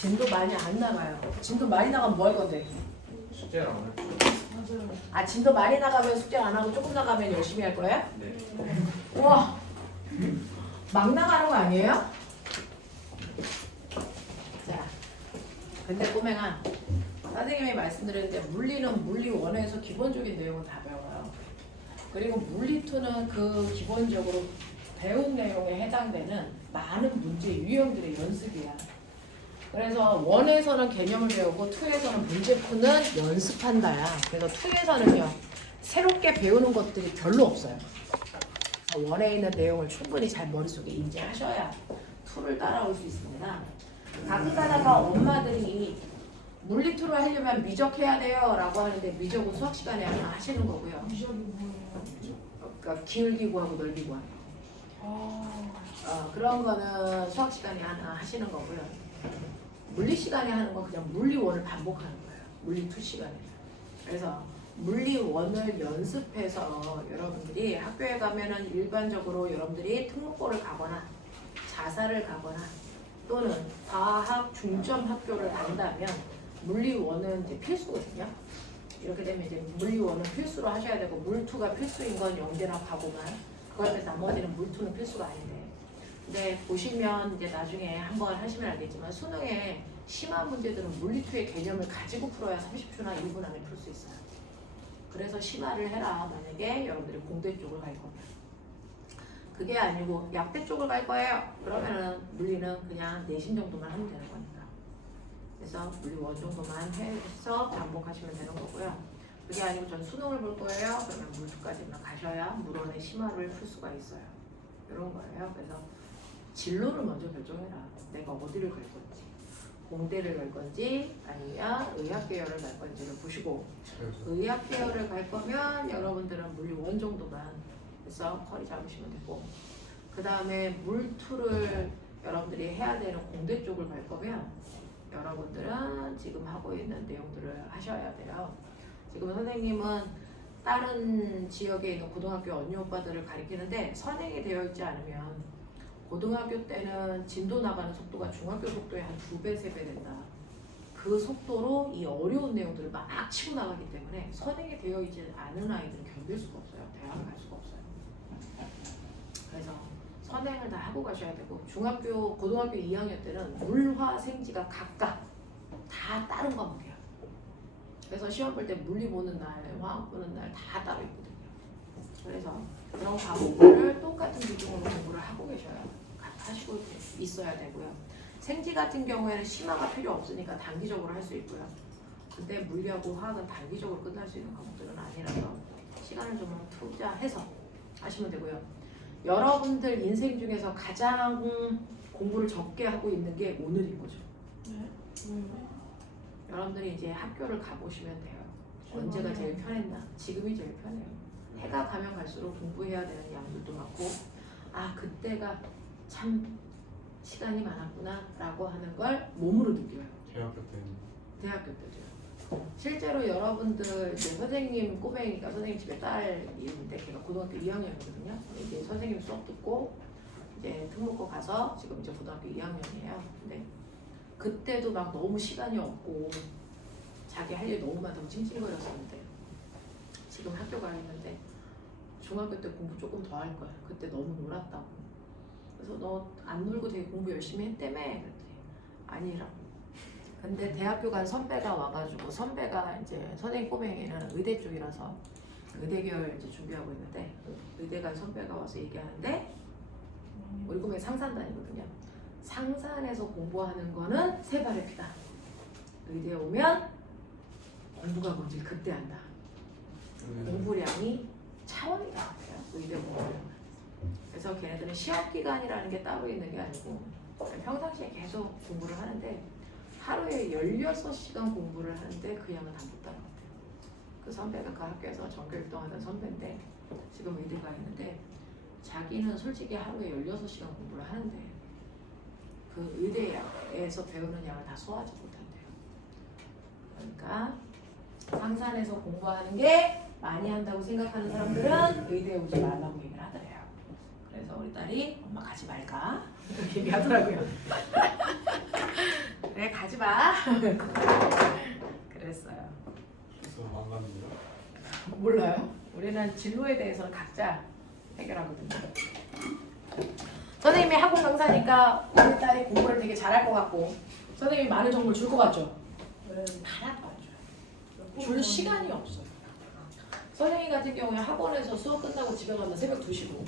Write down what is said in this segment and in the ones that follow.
진도 많이 안 나가요. 진도 많이 나가면 뭐 할 건데? 숙제를 안 할 거예요. 맞아요. 아, 진도 많이 나가면 숙제 안 하고 조금 나가면 열심히 할 거야? 네. 우와, 막 나가는 거 아니에요? 자, 근데 꼬맹아, 선생님이 말씀드렸는데 물리는 물리 1에서 기본적인 내용은 다 배워요. 그리고 물리 2는 그 기본적으로 배운 내용에 해당되는 많은 문제 유형들의 연습이야. 그래서 1에서는 개념을 배우고 2에서는 문제 푸는 연습한다야. 그래서 2에서는요 새롭게 배우는 것들이 별로 없어요. 1에 있는 내용을 충분히 잘 머릿속에 인지하셔야 2를 따라올 수 있습니다. 가끔 가다가 엄마들이 물리 2를 하려면 미적해야 돼요 라고 하는데 미적은 수학 시간에 하시는 거고요. 미적이 뭐예요? 그러니까 기울기 구하고 넓이 구하고 그런 거는 수학 시간에 하시는 거고요. 물리 시간에 하는 건 그냥 물리 1을 반복하는 거예요. 물리 2 시간에. 그래서 물리 1을 연습해서 여러분들이 학교에 가면은 일반적으로 여러분들이 특목고를 가거나 자사를 가거나 또는 과학 중점 학교를 간다면 물리 1은 이제 필수거든요. 이렇게 되면 이제 물리 1은 필수로 하셔야 되고 물 2가 필수인 건 영재나 과고만 그걸 빼서 나머지는 물 2는 필수가 아닌데 근데 보시면 이제 나중에 한번 하시면 알겠지만 수능에 심한 문제들은 물리 2의 개념을 가지고 풀어야 30초나 1분 안에 풀 수 있어요. 그래서 심화를 해라. 만약에 여러분들이 공대 쪽을 갈 거면 그게 아니고 약대 쪽을 갈 거예요. 그러면은 물리는 그냥 내신 정도만 하면 되는 거니까. 그래서 물리 1 정도만 해서 반복하시면 되는 거고요. 그게 아니고 전 수능을 볼 거예요. 그러면 물 2까지만 가셔야 물 1의 심화를 풀 수가 있어요. 이런 거예요. 그래서 진로를 먼저 결정해라. 내가 어디를 갈 건지. 공대를 갈 건지 아니면 의학 계열을 갈 건지를 보시고 의학 계열을 갈 거면 여러분들은 물리 1 정도만 해서 허리 잡으시면 되고 그 다음에 물 2를 여러분들이 해야 되는 공대 쪽을 갈 거면 여러분들은 지금 하고 있는 내용들을 하셔야 돼요. 지금 선생님은 다른 지역에 있는 고등학교 언니 오빠들을 가리키는데 선행이 되어 있지 않으면 고등학교 때는 진도 나가는 속도가 중학교 속도의 한 2배, 3배 된다. 그 속도로 이 어려운 내용들을 막 치고 나가기 때문에 선행이 되어 있지 않은 아이들은 견딜 수가 없어요. 대학을 갈 수가 없어요. 그래서 선행을 다 하고 가셔야 되고 고등학교 2학년 때는 물화 생지가 각각 다 다른 과목이야. 그래서 시험 볼 때 물리 보는 날, 화학 보는 날 다 따로 있거든요. 그래서 그런 과목들을 똑같은 비중으로 공부를 하고 계셔요. 하시고 있어야 되고요. 생지 같은 경우에는 심화가 필요 없으니까 단기적으로 할 수 있고요. 근데 물리하고 화학은 단기적으로 끝날 수 있는 과목들은 아니라서 시간을 좀 투자해서 하시면 되고요. 여러분들 인생 중에서 가장 공부를 적게 하고 있는 게 오늘인 거죠. 네? 여러분들이 이제 학교를 가보시면 돼요. 언제가 제일 편했나? 지금이 제일 편해요. 해가 가면 갈수록 공부해야 되는 양들도 많고 아 그때가 참 시간이 많았구나 라고 하는 걸 몸으로 느껴요. 대학교 때는 대학교 때죠. 실제로 여러분들 이제 선생님 꼬맹이가 선생님 집에 딸이 있는데 걔가 고등학교 2학년이거든요. 이제 선생님 수업 듣고 이제 특목고 가서 지금 이제 고등학교 2학년이에요. 근데 그때도 막 너무 시간이 없고 자기 할 일 너무 많다고 찡찡거렸었는데 지금 학교 가 있는데 중학교 때 공부 조금 더 할 거야. 그때 너무 놀았다고. 그래서 너 안 놀고 되게 공부 열심히 했다며? 그랬더니 아니라고. 근데 대학교 간 선배가 와가지고 선배가 이제 선생님 꼬맹이는 의대 쪽이라서 의대 계열 이제 준비하고 있는데 의대 간 선배가 와서 얘기하는데 우리 꼬맹이 상산다니거든요. 상산에서 공부하는 거는 세 발의 피다. 의대 오면 공부가 뭔지 그때 안다. 공부량이 차원이 다르대요. 의대 공부량. 그래서 걔네들은 시험 기간이라는 게 따로 있는 게 아니고 평상시에 계속 공부를 하는데 하루에 16시간 공부를 하는데 그 양은 다 못 따라갔대요. 그 선배가 그 학교에서 전교일등하던 선배인데 지금 의대 가 있는데 자기는 솔직히 하루에 16시간 공부를 하는데 그 의대에서 배우는 양을 다 소화하지 못한대요. 그러니까 상산에서 공부하는 게 많이 한다고 생각하는 사람들은 의대에 오지 말라고 얘기를 하더래요. 그래서 우리 딸이 엄마 가지 말까? 이렇게 얘기하더라고요. 그래 가지 마. 그랬어요. 그래서 망가지죠. 몰라요? 우리는 진로에 대해서는 각자 해결하거든요. 선생님이 학원 강사니까 우리 딸이 공부를 되게 잘할 것 같고 선생님이 많은 정보를 줄 것 같죠? 하나도 안 줘요. 줄 시간이 없어요. 선생님 같은 경우에 학원에서 수업 끝나고 집에 가면 새벽 2시고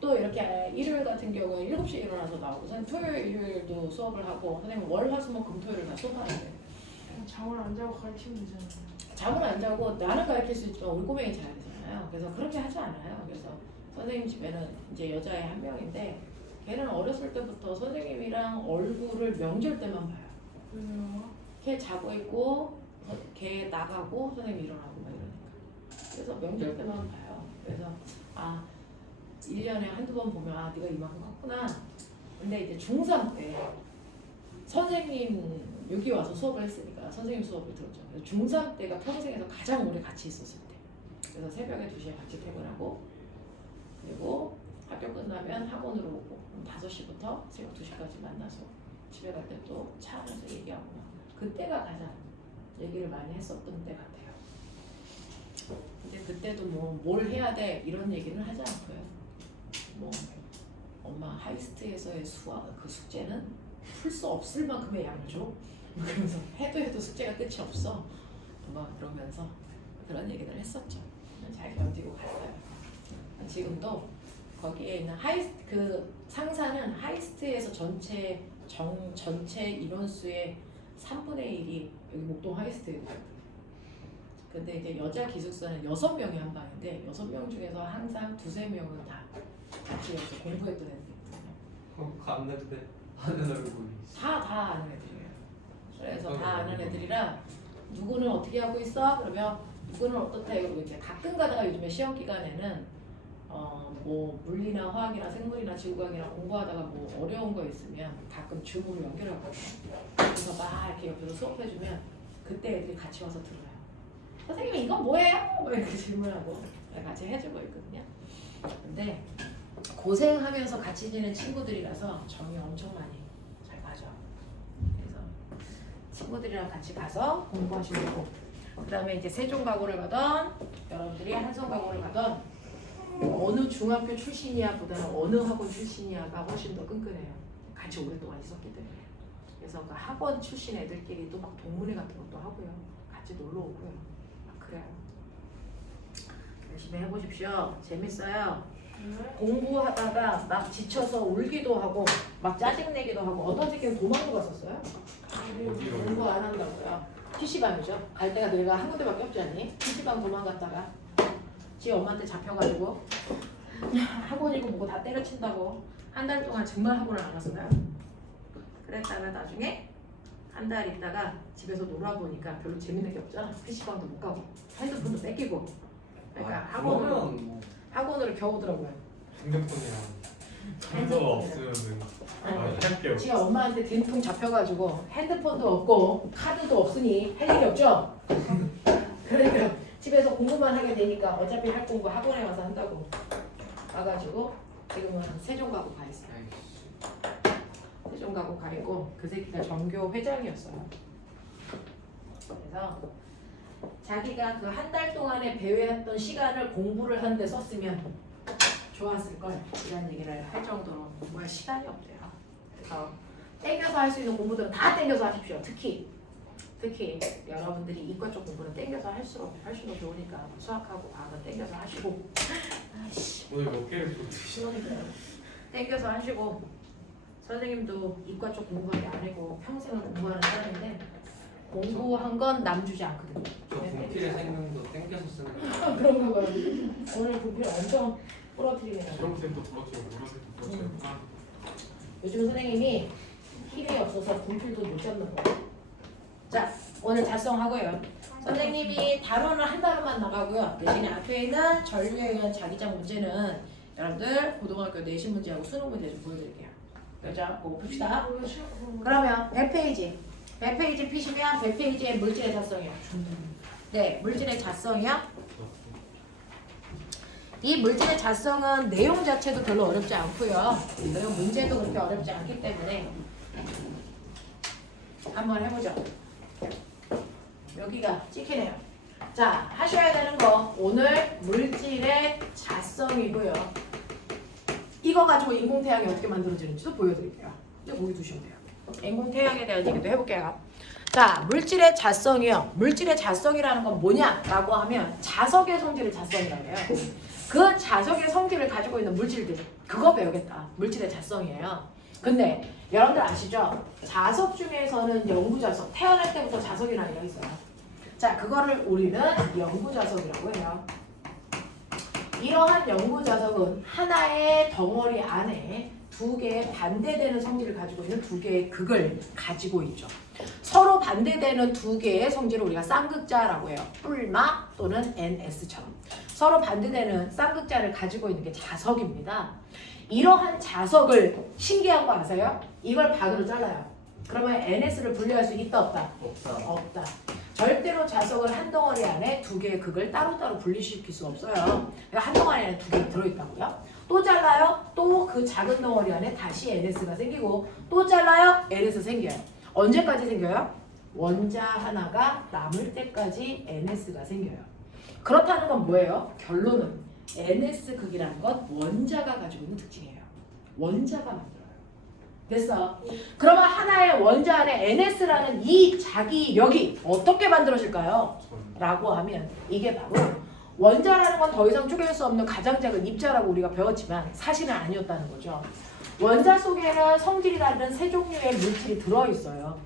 또 이렇게 일요일 같은 경우에 7시에 일어나서 나오고 선생님 토요일, 일요일도 수업을 하고 선생님 월, 화, 수, 목, 금, 토요일을 다 수업하는데 잠을 안 자고 가르치면 되잖아요. 잠을 안 자고 나는 가르칠 수 있지만 우리 꼬맹이 자야 되잖아요. 그래서 그렇게 하지 않아요. 그래서 선생님 집에는 이제 여자애 한 명인데 걔는 어렸을 때부터 선생님이랑 얼굴을 명절 때만 봐요. 왜요? 걔 자고 있고 걔 나가고 선생님 일어나고 막 이러니까 그래서 명절 때만 봐요. 그래서 1년에 한두 번 보면 네가 이만큼 컸구나. 근데 이제 중3 때 선생님 여기 와서 수업을 했으니까 선생님 수업을 들었죠. 중3 때가 평생에서 가장 오래 같이 있었을 때. 그래서 새벽에 2시에 같이 퇴근하고 그리고 학교 끝나면 학원으로 오고 5시부터 새벽 2시까지 만나서 집에 갈 때 또 차 안에서 얘기하고 그때가 가장 얘기를 많이 했었던 때 같아요. 근데 그때도 뭐 뭘 해야 돼 이런 얘기는 하지 않고요. 뭐 엄마 하이스트에서의 수학 그 숙제는 풀 수 없을 만큼의 양조 그러면서 해도 숙제가 끝이 없어 뭐 그러면서 그런 얘기를 했었죠. 잘 견디고 갔어요. 지금도 거기에 있는 하이스트 그 상사는 하이스트에서 전체 인원수의 3분의 1이 여기 목동 하이스트에 있거든요. 근데 이제 여자 기숙사는 6명이 한 방인데 6명 중에서 항상 2~3명은 다 같이 여기서 공부했던 애들이거든요. 갔는데 하는 얼굴이. 다 아는 애들이에요. 그래서 다 아는 애들이라 누구는 어떻게 하고 있어? 그러면 누구는 어떻다 이러고 이제 가끔 가다가 요즘에 시험 기간에는 뭐 물리나 화학이나 생물이나 지구과학이나 공부하다가 뭐 어려운 거 있으면 가끔 줌으로 연결하거든요. 그래서 막 이렇게 옆에서 수업해주면 그때 애들이 같이 와서 들어요. 선생님 이건 뭐예요? 뭐 이렇게 질문하고 같이 해주고 있거든요. 근데 고생하면서 같이 지낸 친구들이라서 정이 엄청 많이 잘 가죠. 그래서 친구들이랑 같이 가서 공부하시고 그 다음에 이제 세종가고를 가던 여러분들이 한성가고를 가던 어느 중학교 출신이야 보다는 어느 학원 출신이야가 훨씬 더 끈끈해요. 같이 오랫동안 있었기 때문에. 그래서 그 학원 출신 애들끼리 또 막 동문회 같은 것도 하고요. 같이 놀러 오고요. 막 그래요. 열심히 해보십시오. 재밌어요. 공부하다가 막 지쳐서 울기도 하고 막 짜증내기도 하고 어떤 새끼는 도망도 갔었어요. 공부 안 한다고요. PC방이죠. 갈 데가 내가 한 군데밖에 없지 않니? PC방 도망갔다가 지 엄마한테 잡혀가지고 학원이고 뭐고 다 때려친다고 한 달 동안 정말 학원을 안 갔어요. 그랬다가 나중에 한 달 있다가 집에서 놀아보니까 별로 재밌는 게 없잖아. PC방도 못 가고 핸드폰도 뺏기고 그러니까 학원으로 겨우 오더라고요. 핸드폰이랑 정보가 없으면은 할게 없어. 지가 엄마한테 된통 잡혀가지고 핸드폰도 없고 카드도 없으니 할 일이 없죠. 그러니까 집에서 공부만 하게 되니까 어차피 할 공부 학원에 와서 한다고 와가지고 지금은 세종가고 가 있어요. 세종가고 가 있고 그 새끼가 전교 회장이었어요. 그래서 자기가 그 한 달 동안에 배회했던 시간을 공부를 하는데 썼으면 좋았을 걸 이런 얘기를 할 정도로 공부할 시간이 없대요. 그래서 땡겨서 할 수 있는 공부들은 다 땡겨서 하십시오. 특히 여러분들이 이과 쪽 공부는 땡겨서 할수록 좋으니까 수학하고 과학은 땡겨서 하시고 오늘 몇 개를 또 드시나? 땡겨서 하시고 선생님도 이과 쪽 공부하기 안 하고 평생을 공부하는 사람인데 공부한 건 남 주지 않거든요. 저 분필의 생명도 땡겨서 쓰는 거. 그런가 봐요. 오늘 분필 엄청 부러뜨리네요. 초록색도 부러지고 노란색도 부러지고. 요즘 선생님이 힘이 없어서 분필도 못 잡는 거예요. 자, 오늘 작성하고요. 선생님이 단원을 한 단원만 나가고요. 대신에 앞에 있는 전류에 의한 자기장 문제는 여러분들 고등학교 내신 문제하고 수능 문제 좀 보여드릴게요. 자, 그거 봅시다. 그러면 100페이지. 100페이지 피시면 100페이지의 물질의 자성이요. 네, 물질의 자성이요. 이 물질의 자성은 내용 자체도 별로 어렵지 않고요. 내용 문제도 그렇게 어렵지 않기 때문에 한번 해보죠. 여기가 찍히네요. 자, 하셔야 되는 거 오늘 물질의 자성이고요. 이거 가지고 인공태양이 어떻게 만들어지는지도 보여드릴게요. 이제 거기 두시면 돼요. 인공태양에 대한 얘기도 해볼게요. 자, 물질의 자성이요. 물질의 자성이라는 건 뭐냐라고 하면 자석의 성질을 자성이라고 해요. 그 자석의 성질을 가지고 있는 물질들, 그거 배우겠다. 물질의 자성이에요. 근데 여러분들 아시죠? 자석 중에서는 영구자석, 태어날 때부터 자석이라는 게 있어요. 자, 그거를 우리는 영구자석이라고 해요. 이러한 영구자석은 하나의 덩어리 안에 두 개의 반대되는 성질을 가지고 있는 두 개의 극을 가지고 있죠. 서로 반대되는 두 개의 성질을 우리가 쌍극자라고 해요. 뿔마 또는 NS처럼. 서로 반대되는 쌍극자를 가지고 있는 게 자석입니다. 이러한 자석을 신기한 거 아세요? 이걸 반으로 잘라요. 그러면 NS를 분리할 수 있다 없다? 없다. 절대로 자석을 한 덩어리 안에 두 개의 극을 따로따로 분리시킬 수 없어요. 그러니까 한 덩어리 안에 두 개가 들어있다고요. 또 잘라요. 또 그 작은 덩어리 안에 다시 NS가 생기고 또 잘라요. NS 생겨요. 언제까지 생겨요? 원자 하나가 남을 때까지 NS가 생겨요. 그렇다는 건 뭐예요? 결론은 NS 극이라는 건 원자가 가지고 있는 특징이에요. 원자가 만들어요. 됐어? 그러면 하나의 원자 안에 NS라는 이 자기력이 어떻게 만들어질까요? 라고 하면 이게 바로 원자라는 건 더 이상 쪼갤 수 없는 가장 작은 입자라고 우리가 배웠지만 사실은 아니었다는 거죠. 원자 속에는 성질이 다른 세 종류의 물질이 들어있어요.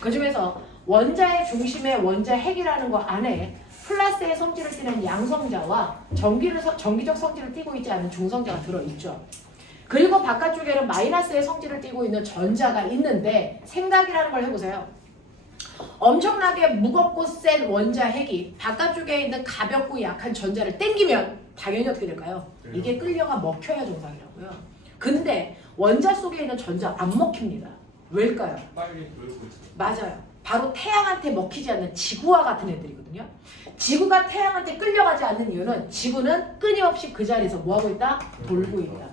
그 중에서 원자의 중심에 원자 핵이라는 거 안에 플러스의 성질을 띠는 양성자와 전기적 성질을 띠고 있지 않은 중성자가 들어있죠. 그리고 바깥쪽에는 마이너스의 성질을 띠고 있는 전자가 있는데 생각이라는 걸 해보세요. 엄청나게 무겁고 센 원자 핵이 바깥쪽에 있는 가볍고 약한 전자를 땡기면 당연히 어떻게 될까요? 이게 끌려가 먹혀야 정상이라고요. 근데 원자 속에 있는 전자 안 먹힙니다. 왜일까요? 빨리 놀고 있어. 맞아요. 바로 태양한테 먹히지 않는 지구와 같은 애들이거든요. 지구가 태양한테 끌려가지 않는 이유는 지구는 끊임없이 그 자리에서 뭐하고 있다? 돌고 있다.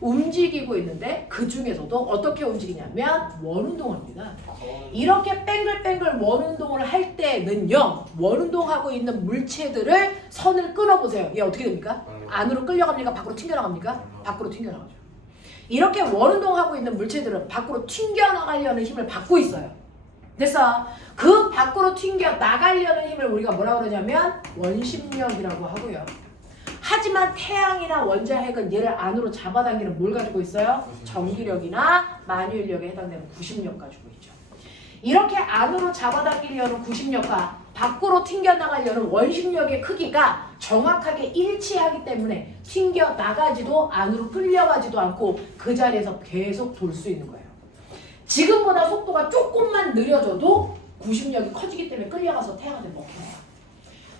움직이고 있는데 그 중에서도 어떻게 움직이냐면 원운동합니다. 이렇게 뱅글뱅글 원운동을 할 때는요. 원운동하고 있는 물체들을 선을 끊어보세요. 얘 어떻게 됩니까? 안으로 끌려갑니까? 밖으로 튕겨나갑니까? 밖으로 튕겨나가죠. 이렇게 원운동하고 있는 물체들은 밖으로 튕겨나가려는 힘을 받고 있어요. 그래서 그 밖으로 튕겨나가려는 힘을 우리가 뭐라고 그러냐면 원심력이라고 하고요. 하지만 태양이나 원자 핵은 얘를 안으로 잡아당기는 뭘 가지고 있어요? 전기력이나 만유인력에 해당되는 구심력 가지고 있죠. 이렇게 안으로 잡아당기려는 구심력과 밖으로 튕겨나가려는 원심력의 크기가 정확하게 일치하기 때문에 튕겨나가지도 안으로 끌려가지도 않고 그 자리에서 계속 돌 수 있는 거예요. 지금보다 속도가 조금만 느려져도 구심력이 커지기 때문에 끌려가서 태양한테 먹혀요.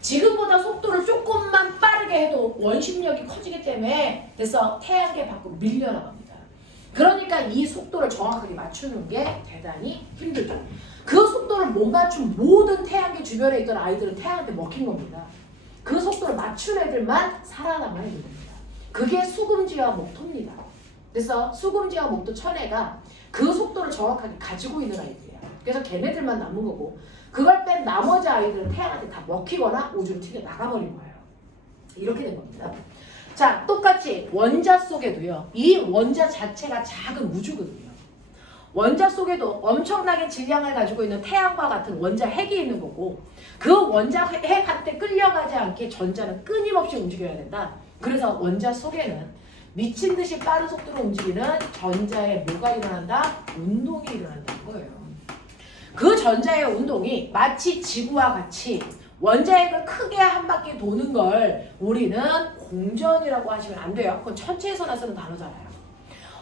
지금보다 속도를 조금만 빠르게 해도 원심력이 커지기 때문에 그래서 태양계 밖으로 밀려나갑니다. 그러니까 이 속도를 정확하게 맞추는 게 대단히 힘들죠. 그 속도를 못 맞춘 모든 태양계 주변에 있던 아이들은 태양한테 먹힌 겁니다. 그 속도를 맞춘 애들만 살아남아야 됩니다. 그게 수금지와 목토입니다. 그래서 수금지와 목토 천애가 그 속도를 정확하게 가지고 있는 아이들이에요. 그래서 걔네들만 남은 거고 그걸 뺀 나머지 아이들은 태양한테 다 먹히거나 우주로 튀겨 나가버린 거예요. 이렇게 된 겁니다. 자, 똑같이 원자 속에도요. 이 원자 자체가 작은 우주거든요. 원자 속에도 엄청나게 질량을 가지고 있는 태양과 같은 원자 핵이 있는 거고 그 원자 핵한테 끌려가지 않게 전자는 끊임없이 움직여야 된다. 그래서 원자 속에는 미친 듯이 빠른 속도로 움직이는 전자에 뭐가 일어난다? 운동이 일어난다는 거예요. 그 전자의 운동이 마치 지구와 같이 원자핵을 크게 한 바퀴 도는 걸 우리는 공전이라고 하시면 안 돼요. 그건 천체에서나 쓰는 단어잖아요.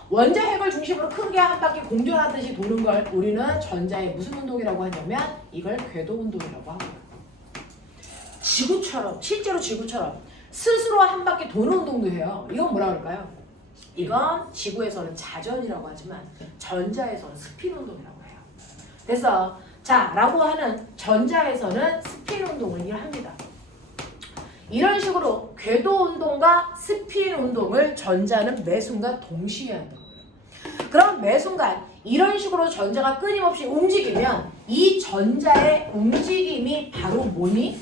원자핵을 중심으로 크게 한 바퀴 공전하듯이 도는 걸 우리는 전자의 무슨 운동이라고 하냐면 이걸 궤도운동이라고 하고요. 지구처럼 실제로 지구처럼 스스로 한 바퀴 도는 운동도 해요. 이건 뭐라 그럴까요? 이건 지구에서는 자전이라고 하지만 전자에서는 스핀 운동이라고 해요. 그래서 자 라고 하는 전자에서는 스핀 운동을 합니다. 이런 식으로 궤도 운동과 스핀 운동을 전자는 매 순간 동시에 한다고요. 그럼 매 순간 이런 식으로 전자가 끊임없이 움직이면 이 전자의 움직임이 바로 뭐니?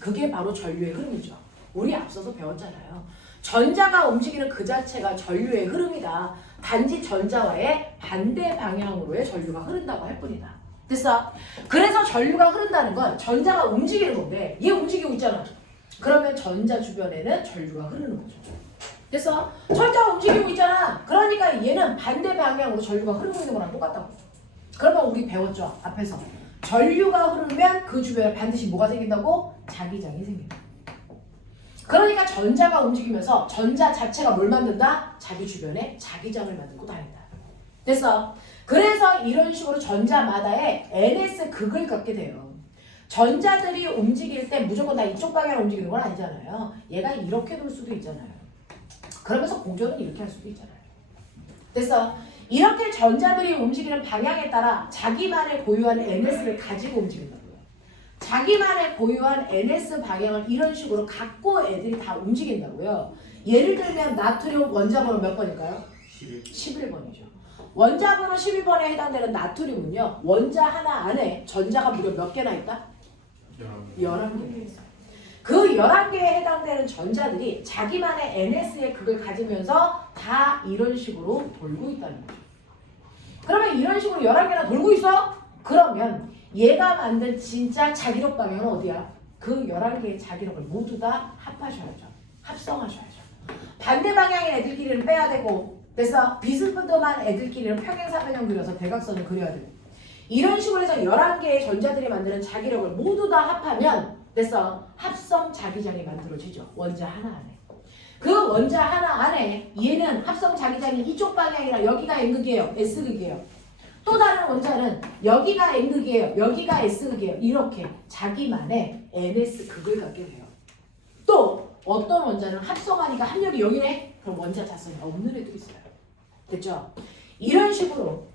그게 바로 전류의 흐름이죠. 우리 앞서서 배웠잖아요. 전자가 움직이는 그 자체가 전류의 흐름이다. 단지 전자와의 반대 방향으로의 전류가 흐른다고 할 뿐이다. 됐어? 그래서 전류가 흐른다는 건 전자가 움직이는 건데 얘 움직이고 있잖아. 그러면 전자 주변에는 전류가 흐르는 거죠. 됐어? 전자가 움직이고 있잖아. 그러니까 얘는 반대 방향으로 전류가 흐르고 있는 거랑 똑같다고. 그러면 우리 배웠죠? 앞에서. 전류가 흐르면 그 주변에 반드시 뭐가 생긴다고? 자기장이 생긴다. 그러니까 전자가 움직이면서 전자 자체가 뭘 만든다? 자기 주변에 자기장을 만들고 다닌다. 됐어? 그래서 이런 식으로 전자마다의 NS 극을 갖게 돼요. 전자들이 움직일 때 무조건 다 이쪽 방향으로 움직이는 건 아니잖아요. 얘가 이렇게 돌 수도 있잖아요. 그러면서 공전은 이렇게 할 수도 있잖아요. 됐어? 이렇게 전자들이 움직이는 방향에 따라 자기만의 고유한 NS를 가지고 움직인다고요. 자기만의 고유한 NS 방향을 이런 식으로 갖고 애들이 다 움직인다고요. 예를 들면 나트륨 원자번호 몇 번일까요? 11번이죠. 원자번호 11번에 해당되는 나트륨은요. 원자 하나 안에 전자가 무려 몇 개나 있다? 11개 있어요. 그 11개에 해당되는 전자들이 자기만의 NS의 극을 가지면서 다 이런 식으로 돌고 있다는 거죠. 그러면 이런 식으로 11개나 돌고 있어? 그러면 얘가 만든 진짜 자기력 방향은 어디야? 그 11개의 자기력을 모두 다 합하셔야죠. 합성하셔야죠. 반대 방향의 애들끼리는 빼야 되고, 됐어? 비스듬한 애들끼리는 평행사변형 그려서 대각선을 그려야 되고, 이런 식으로 해서 11개의 전자들이 만드는 자기력을 모두 다 합하면, 됐어? 합성 자기장이 만들어지죠. 원자 하나 안에. 그 원자 하나 안에 얘는 합성 자기장이 이쪽 방향이라 여기가 N극이에요. S극이에요. 또 다른 원자는 여기가 N극이에요. 여기가 S극이에요. 이렇게 자기만의 NS극을 갖게 돼요. 또 어떤 원자는 합성하니까 합력이 여기네? 그럼 원자 자성이 없는 애들이 있어요. 됐죠? 이런 식으로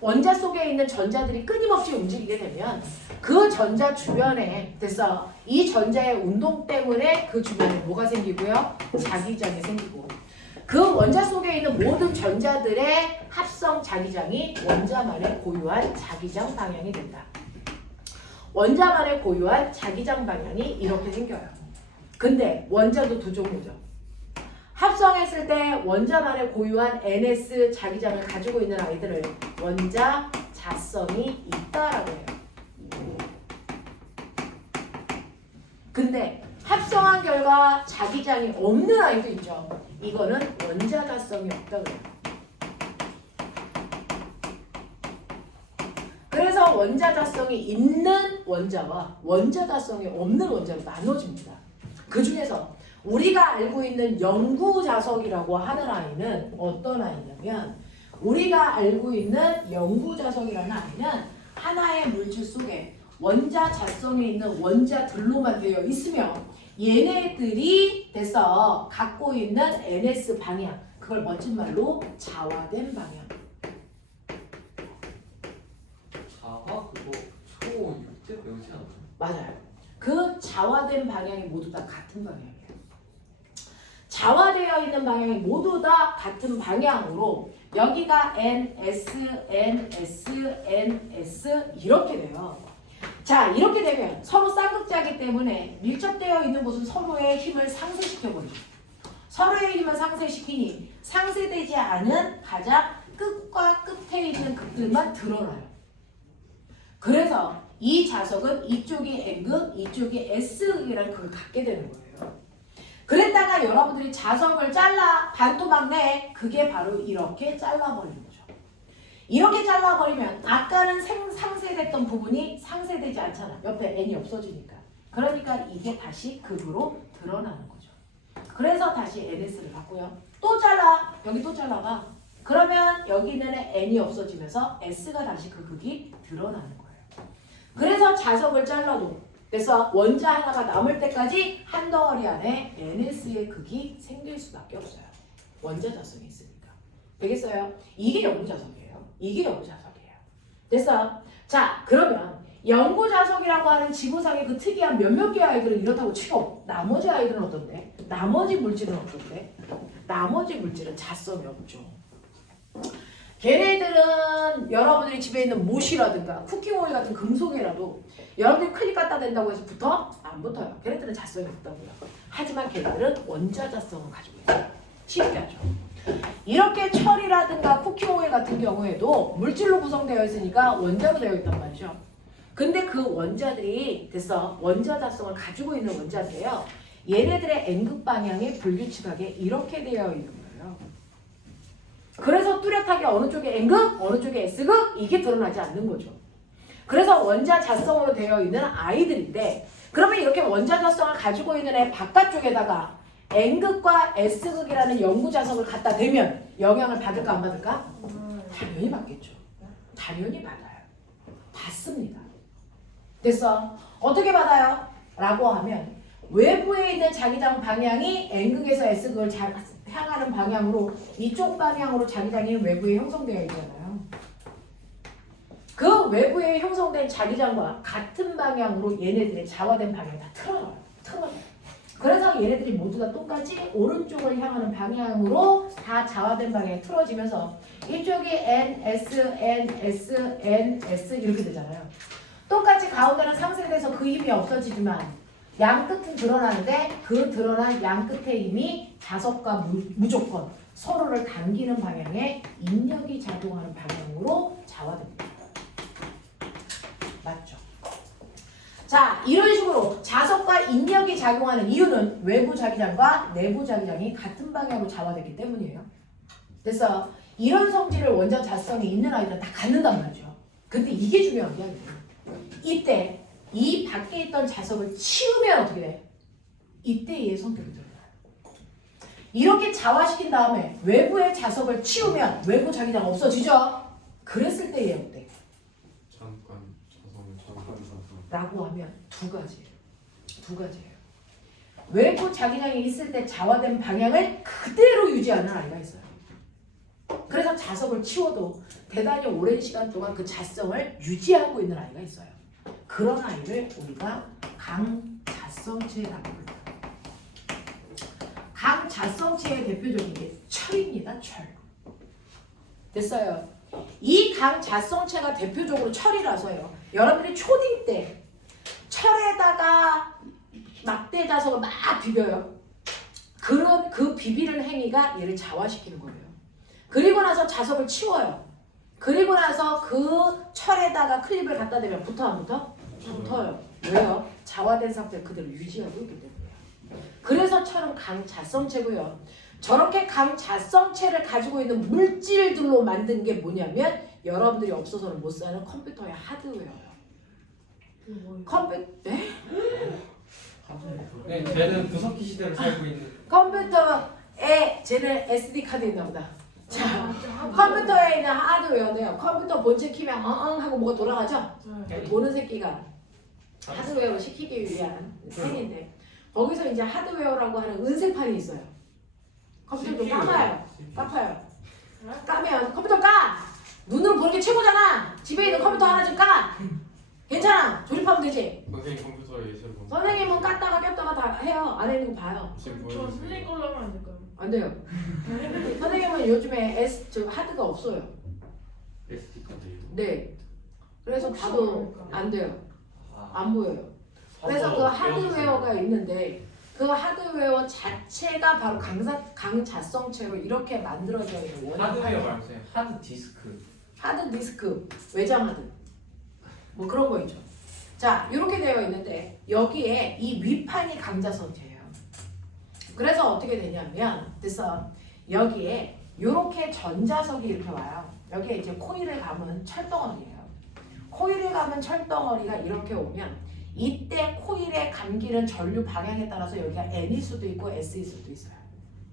원자 속에 있는 전자들이 끊임없이 움직이게 되면 그 전자 주변에 됐어. 이 전자의 운동 때문에 그 주변에 뭐가 생기고요? 자기장이 생기고 그 원자 속에 있는 모든 전자들의 합성 자기장이 원자만의 고유한 자기장 방향이 된다. 원자만의 고유한 자기장 방향이 이렇게 생겨요. 근데 원자도 두 종류죠. 합성했을 때 원자만의 고유한 NS 자기장을 가지고 있는 아이들을 원자 자성이 있다라고 해요. 근데 합성한 결과 자기장이 없는 아이도 있죠. 이거는 원자 자성이 없다고 해요. 그래서 원자 자성이 있는 원자와 원자 자성이 없는 원자로 나눠집니다. 그 중에서 우리가 알고 있는 영구자석이라고 하는 아이는 어떤 아이냐면 우리가 알고 있는 영구자석이라는 아이는 하나의 물질 속에 원자 자성이 있는 원자들로만 되어 있으며 얘네들이 돼서 갖고 있는 NS 방향 그걸 멋진 말로 자화된 방향. 자화 그거 초 6대 배우지 않나요? 맞아요. 그 자화된 방향이 모두 다 같은 방향이에요. 자화되어 있는 방향이 모두 다 같은 방향으로 여기가 NS, NS, NS 이렇게 돼요. 자, 이렇게 되면 서로 쌍극자이기 때문에 밀접되어 있는 곳은 서로의 힘을 상쇄시켜버리죠. 서로의 힘을 상쇄시키니 상쇄되지 않은 가장 끝과 끝에 있는 극들만 드러나요. 그래서 이 자석은 이쪽이 N극, 이쪽이 S극이라는 극을 갖게 되는 거예요. 그랬다가 여러분들이 자석을 잘라 반토막 내 그게 바로 이렇게 잘라버리는 거죠. 이렇게 잘라버리면 아까는 상쇄됐던 부분이 상쇄되지 않잖아. 옆에 N이 없어지니까. 그러니까 이게 다시 극으로 드러나는 거죠. 그래서 다시 NS를 갖고요. 또 잘라. 여기 또 잘라봐. 그러면 여기는 N이 없어지면서 S가 다시 그 극이 드러나는 거예요. 그래서 자석을 잘라도 그래서 원자 하나가 남을 때까지 한 덩어리 안에 NS의 극이 생길 수밖에 없어요. 원자 자석이 있으니까. 되겠어요? 이게 영구자석이에요. 이게 영구자석이에요. 됐어? 자, 그러면 영구자석이라고 하는 지구상의 그 특이한 몇몇 개의 아이들은 이렇다고 치고 나머지 아이들은 어떤데? 나머지 물질은 어떤데? 나머지 물질은 자성이 없죠. 걔네들 무슨 여러분들이 집에 있는 못이라든가 쿠킹오일 같은 금속이라도 여러분들이 클릭 갖다 댄다고 해서 붙어? 안 붙어요. 걔네들은 자성이 없다고요. 하지만 걔네들은 원자자성을 가지고 있어요. 쉽게 하죠. 이렇게 철이라든가 쿠킹오일 같은 경우에도 물질로 구성되어 있으니까 원자로 되어 있단 말이죠. 근데 그 원자들이 됐어. 원자자성을 가지고 있는 원자인데요. 얘네들의 N극 방향이 불규칙하게 이렇게 되어 있는 거예요. 그래서 뚜렷하게 어느 쪽에 N극, 어느 쪽에 S극 이게 드러나지 않는 거죠. 그래서 원자자성으로 되어 있는 아이들인데 그러면 이렇게 원자자성을 가지고 있는 애 바깥쪽에다가 N극과 S극이라는 영구자성을 갖다 대면 영향을 받을까 안 받을까? 당연히 받겠죠. 당연히 받아요. 받습니다. 됐어? 어떻게 받아요? 라고 하면 외부에 있는 자기장 방향이 N극에서 S극을 향하는 방향으로 이쪽 방향으로 자기장이 외부에 형성되어 있잖아요. 그 외부에 형성된 자기장과 같은 방향으로 얘네들의 자화된 방향이 다 틀어져요. 그래서 얘네들이 모두 다 똑같이 오른쪽을 향하는 방향으로 다 자화된 방향이 틀어지면서 이쪽이 N, S, N, S, N, S 이렇게 되잖아요. 똑같이 가운데는 상쇄돼서 그 힘이 없어지지만 양 끝은 드러나는데 그 드러난 양 끝의 힘이 자석과 무조건 서로를 당기는 방향에 인력이 작용하는 방향으로 자화됩니다. 맞죠? 자, 이런 식으로 자석과 인력이 작용하는 이유는 외부 자기장과 내부 자기장이 같은 방향으로 자화되기 때문이에요. 그래서 이런 성질을 원자 자성이 있는 아이들은 다 갖는단 말이죠. 근데 이게 중요한 게 아니에요. 이때 이 밖에 있던 자석을 치우면 어떻게 돼? 이때 얘의 성격이 드러나요. 이렇게 자화시킨 다음에 외부의 자석을 치우면 외부 자기장 없어지죠? 그랬을 때 얘 어때? 잠깐 라고 하면 두 가지예요. 외부 자기장이 있을 때 자화된 방향을 그대로 유지하는 아이가 있어요. 그래서 자석을 치워도 대단히 오랜 시간 동안 그 자성을 유지하고 있는 아이가 있어요. 그런 아이를 우리가 강자성체라고 불러요. 강자성체의 대표적인 게 철입니다. 철. 됐어요. 이 강자성체가 대표적으로 철이라서요. 여러분들이 초딩 때 철에다가 막대 자석을 막 비벼요. 그런 그 비비는 행위가 얘를 자화시키는 거예요. 그리고 나서 자석을 치워요. 그리고 나서 그 철에다가 클립을 갖다 대면 붙어 안 붙어? 붙어요. 왜요? 자화된 상태를 그대로 유지하고 있기 때문이에요. 그래서 철은 강자성체고요. 저렇게 강자성체를 가지고 있는 물질들로 만든 게 뭐냐면 여러분들이 없어서는 못 사는 컴퓨터의 하드웨어예요. 네? 네, 쟤는 구석기 시대를 살고 있는. 컴퓨터에 쟤는 SD 카드 있나 보다. 자, 컴퓨터에 있는 하드웨어인데요. 컴퓨터 본체 키면 엉엉 하고 뭐가 돌아가죠? 보는 새끼가 하드웨어로 시키기 위한 행인데 거기서 이제 하드웨어라고 하는 은색판이 있어요. 컴퓨터 좀 까봐요. 까면 컴퓨터 까! 눈으로 보는 게 최고잖아. 집에 있는 컴퓨터 하나 좀 까! 괜찮아. 조립하면 되지. 선생님 컴퓨터에 예시를 보면 선생님은 깠다가 꼈다가 다 해요. 안에 있는 거 봐요. 지금 저 선생님 걸로 하면 안 될까요? 안 돼요. 선생님은 요즘에 하드가 없어요. SD 카드예요? 네. 그래서 봐도 안 돼요. 안 보여요. 그래서 그 하드웨어가 있는데 그 하드웨어 자체가 바로 강자성체로 이렇게 만들어져 있는 원형 하드웨어 말고요. 하드 디스크. 하드 디스크, 외장 하드 뭐 그런 거 있죠. 자, 이렇게 되어 있는데 여기에 이 위판이 강자성체예요. 그래서 어떻게 되냐면 그래서 여기에 이렇게 전자석이 이렇게 와요. 여기에 이제 코일을 감은 철덩어리예요. 코일을 감은 철덩어리가 이렇게 오면 이때 코일에 감기는 전류 방향에 따라서 여기가 N일 수도 있고 S일 수도 있어요.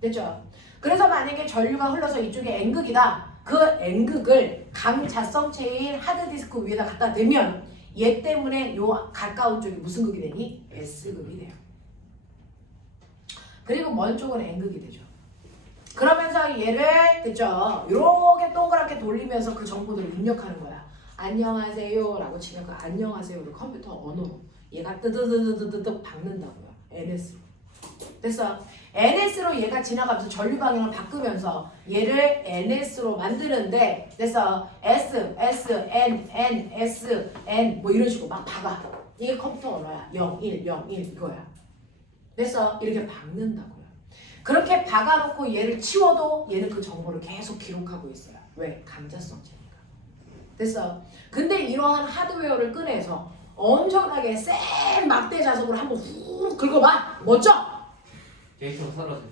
됐죠? 그래서 만약에 전류가 흘러서 이쪽에 N극이다. 그 N극을 강자성체인 하드디스크 위에다 갖다 대면 얘 때문에 요 가까운 쪽이 무슨 극이 되니? S극이 돼요. 그리고 먼 쪽은 N극이 되죠. 그러면서 얘를 됐죠? 요렇게 동그랗게 돌리면서 그 정보들을 입력하는 거야. 안녕하세요 라고 치면 그 안녕하세요를 컴퓨터 언어로 얘가 뜨드드드드득 박는다고요. NS로. 됐어. NS로 얘가 지나가면서 전류 방향을 바꾸면서 얘를 ns로 만드는데 그래서 s, s, n, n, s, n 뭐 이런 식으로 막 박아. 이게 컴퓨터 언어야. 0, 1, 0, 1 이거야. 그래서 이렇게 박는다고요. 그렇게 박아놓고 얘를 치워도 얘는 그 정보를 계속 기록하고 있어요. 왜? 감자성체니까. 됐어. 근데 이러한 하드웨어를 꺼내서 엄청나게 센 막대 자석으로 한번 훅 긁어봐. 멋져? 데이터가 사라졌어.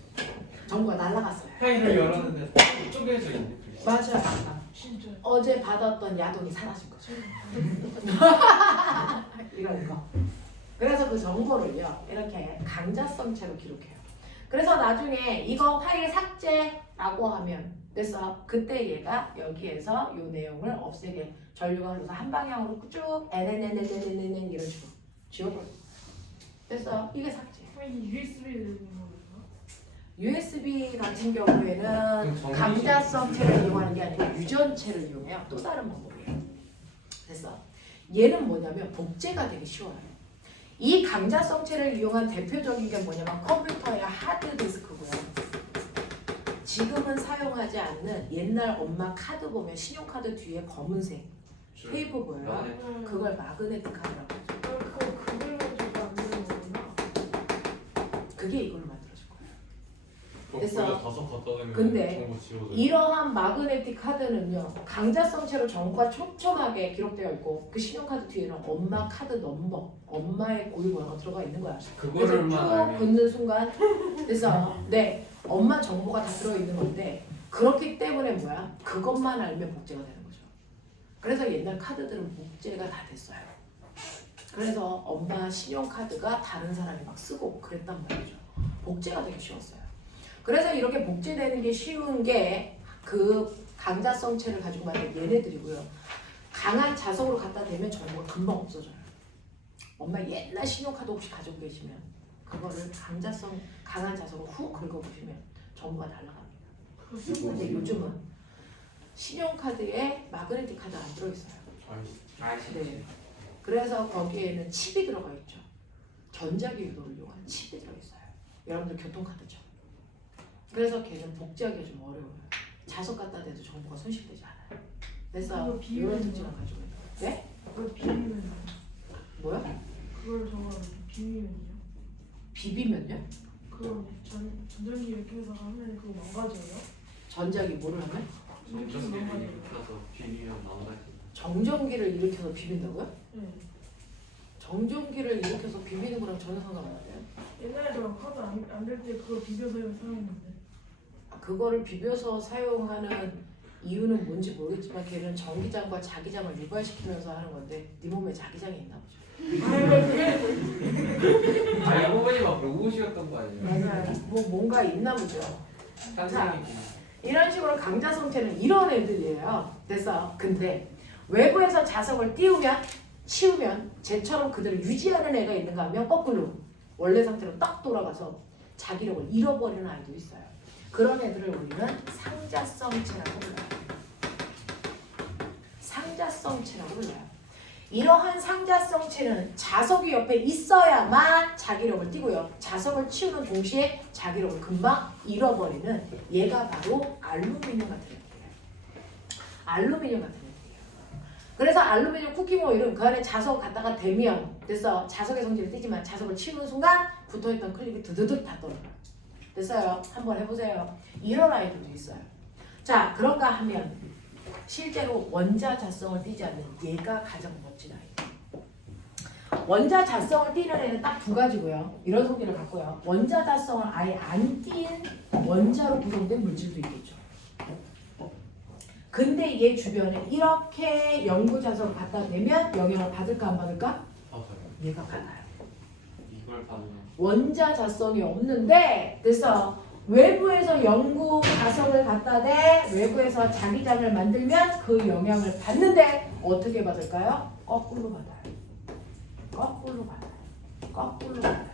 정보가 날아갔어요. 파일을 열었는데 쪼개져 있네. 맞아요. 진짜. 어제 받았던 야동이 사라진 거죠. 이런 거. 그래서 그 정보를요 이렇게 강자성체로 기록해요. 그래서 나중에 이거 파일 삭제라고 하면 그래서 그때 얘가 여기에서 이 내용을 없애게 전류가 흘러서 한 방향으로 쭉 NNNNNN 이런 식으로 지워버려. 그래서 이게 삭제. 이 USB를 넣는 거예요? USB 같은 경우에는 정리- 강자성체를 이용하는 게 아니고 유전체를 이용해요. 또 다른 방법이에요. 그래서 얘는 뭐냐면 복제가 되게 쉬워요. 이 강자성체를 이용한 대표적인 게 뭐냐면 컴퓨터의 하드디스크고요. 지금은 사용하지 않는 옛날 엄마 카드 보면 신용카드 뒤에 검은색 테이프 보여요? 그걸 마그네틱 카드라고 하죠. 그걸 가지고 만드는 거구나. 그게 이걸로 만들어질 거예요. 그래서 그래서 다섯 갖다 대면 근데 정보 지워져. 이러한 마그네틱 카드는요 강자성체로 정보가 촘촘하게 기록되어 있고 그 신용카드 뒤에는 엄마 카드 넘버 엄마의 고유 번호가 들어가 있는 거야. 그래서 그거를만 쭉 알면 긋는 순간 그래서 네 엄마 정보가 다 들어있는 건데 그렇기 때문에 뭐야 그것만 알면 복제가 되는 거죠. 그래서 옛날 카드들은 복제가 다 됐어요. 그래서 엄마 신용카드가 다른 사람이 막 쓰고 그랬단 말이죠. 복제가 되게 쉬웠어요. 그래서 이렇게 복제되는 게 쉬운 게 그 강자성체를 가지고 만든 얘네들이고요. 강한 자석으로 갖다 대면 정보가 금방 없어져요. 엄마 옛날 신용카드 혹시 가지고 계시면 그거를 강한 자석으로 훅 긁어보시면 정보가 날아갑니다. 근데 요즘은 신용카드에 마그네틱 카드 안 들어있어요. 아이씨. 네. 그래서 거기에는 칩이 들어가 있죠. 전자기 유도를 이용한 칩이 들어있어요. 여러분들 교통카드죠. 그래서 걔는 복제하기가 좀 어려워요. 자석 갖다 대도 정보가 손실되지 않아요. 그래서 그거 이런 비밀이에요? 특징을 가지고 있는 거예요. 네? 그걸 비비면 뭐야? 그걸 저거 비비면요? 비비면요? 그거 전전기 이렇게 해서 하면 그거 망가져요? 전자기 뭐를 하면? 이렇게 해서 전전기를 망가져요. 입혀서 비비면 망가져. 정전기를 일으켜서 비빈다고요? 네. 정전기를 일으켜서 비비는 거랑 전혀 상관없는데요. 옛날에 저 카드 안 될 때 그거 비벼서 사용했는데. 그거를 비벼서 사용하는 이유는 뭔지 모르겠지만 걔는 전기장과 자기장을 유발시키면서 하는 건데 네 몸에 자기장이 있나 보죠. 알고 보니 막 로봇이었던 거 아니에요? 맞아요. 뭐 뭔가 있나 보죠. 탄생이 이런 식으로 강자성체는 이런 애들이에요. 그래서 근데 외부에서 자석을 띄우면 치우면 쟤처럼 그대로 유지하는 애가 있는가 하면 거꾸로 원래 상태로 딱 돌아가서 자기력을 잃어버리는 아이도 있어요. 그런 애들을 우리는 상자성체라고 불러요. 상자성체라고 불러요. 이러한 상자성체는 자석이 옆에 있어야만 자기력을 띠고요. 자석을 치우는 동시에 자기력을 금방 잃어버리는 얘가 바로 알루미늄 같은 애들이에요. 알루미늄 같은 애들이에요. 그래서 알루미늄 쿠킹오일은 그 안에 자석 갖다가 대면 그래서 자석의 성질을 띠지만 자석을 치우는 순간 붙어있던 클립이 드드득 다 떨어져요. 됐어요. 한번 해보세요. 이런 아이들도 있어요. 자, 그런가 하면 실제로 원자 자성을 띠지 않는 얘가 가장 멋진 아이예요. 원자 자성을 띠는 애는 딱 두 가지고요. 이런 성질을 갖고요. 원자 자성을 아예 안 띈 원자로 구성된 물질도 있겠죠. 근데 얘 주변에 이렇게 연구 자석을 갖다 대면 영향을 받을까 안 받을까? 맞아요. 얘가 받아요. 이걸 받으면 원자 자성이 없는데 그래서 외부에서 연구 자석을 갖다 대 외부에서 자기장을 만들면 그 영향을 받는데 어떻게 받을까요? 거꾸로 받아요. 거꾸로 받아요. 거꾸로 받아요.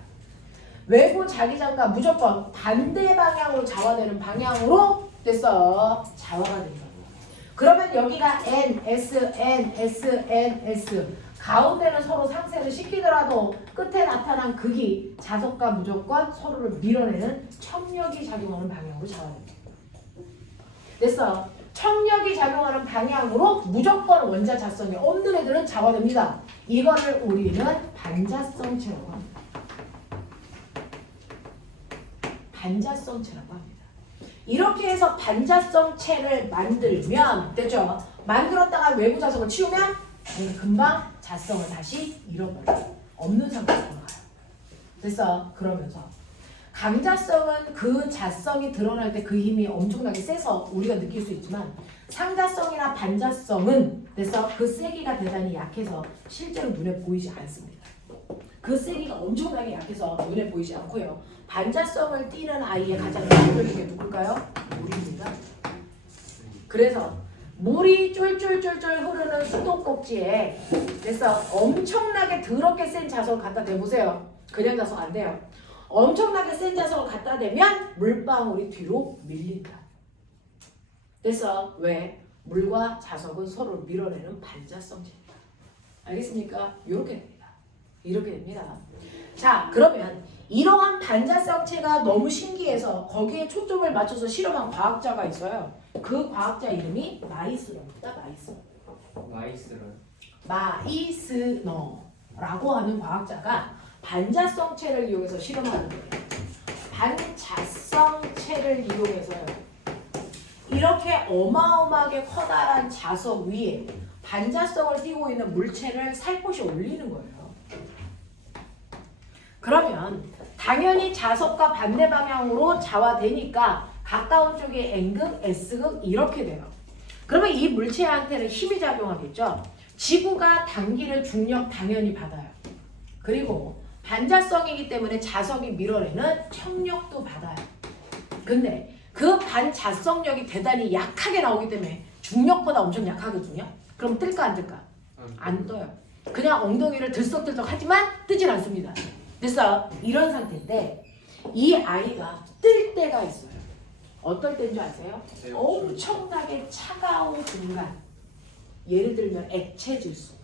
외부 자기장과 무조건 반대 방향으로 자화되는 방향으로 됐어. 자화가 된다고. 그러면 여기가 N, S, N, S, N, S 가운데는 서로 상쇄를 시키더라도 끝에 나타난 극이 자석과 무조건 서로를 밀어내는 첨력이 작용하는 방향으로 자화됩니다. 그래서 청력이 작용하는 방향으로 무조건 원자 자성이 없는 애들은 좌화됩니다. 이거를 우리는 반자성체라고 합니다. 반자성체라고 합니다. 이렇게 해서 반자성체를 만들면 되죠. 만들었다가 외부 자성을 치우면 금방 자성을 다시 잃어버려요. 없는 상태로 돌아가요. 그래서 그러면서 강자성은 그 자성이 드러날 때 그 힘이 엄청나게 세서 우리가 느낄 수 있지만 상자성이나 반자성은 그래서 그 세기가 대단히 약해서 실제로 눈에 보이지 않습니다. 그 세기가 엄청나게 약해서 눈에 보이지 않고요. 반자성을 띠는 아이의 가장 대표적인 게 누굴까요? 물입니다. 그래서 물이 쫄쫄쫄쫄 흐르는 수도꼭지에 그래서 엄청나게 더럽게 센 자석을 갖다 대보세요. 그냥 자석 안 돼요. 엄청나게 센 자석을 갖다 대면 물방울이 뒤로 밀린다. 그래서 왜? 물과 자석은 서로 밀어내는 반자성체입니다. 알겠습니까? 이렇게 됩니다. 이렇게 됩니다. 자, 그러면 이러한 반자성체가 너무 신기해서 거기에 초점을 맞춰서 실험한 과학자가 있어요. 그 과학자 이름이 마이스너입니다. 마이스너라고 하는 과학자가 반자성체를 이용해서 실험하는 거예요. 반자성체를 이용해서요. 이렇게 어마어마하게 커다란 자석 위에 반자성을 띠고 있는 물체를 살포시 올리는 거예요. 그러면 당연히 자석과 반대 방향으로 자화되니까 가까운 쪽에 N극, S극 이렇게 돼요. 그러면 이 물체한테는 힘이 작용하겠죠. 지구가 당기는 중력 당연히 받아요. 그리고 반자성이기 때문에 자석이 밀어내는 청력도 받아요. 근데 그 반자성력이 대단히 약하게 나오기 때문에 중력보다 엄청 약하거든요. 그럼 뜰까 안 뜰까? 안 떠요. 그냥 엉덩이를 들썩들썩 하지만 뜨진 않습니다. 그래서 이런 상태인데 이 아이가 뜰 때가 있어요. 어떨 때인 줄 아세요? 엄청나게 차가운 공간. 예를 들면 액체 질소.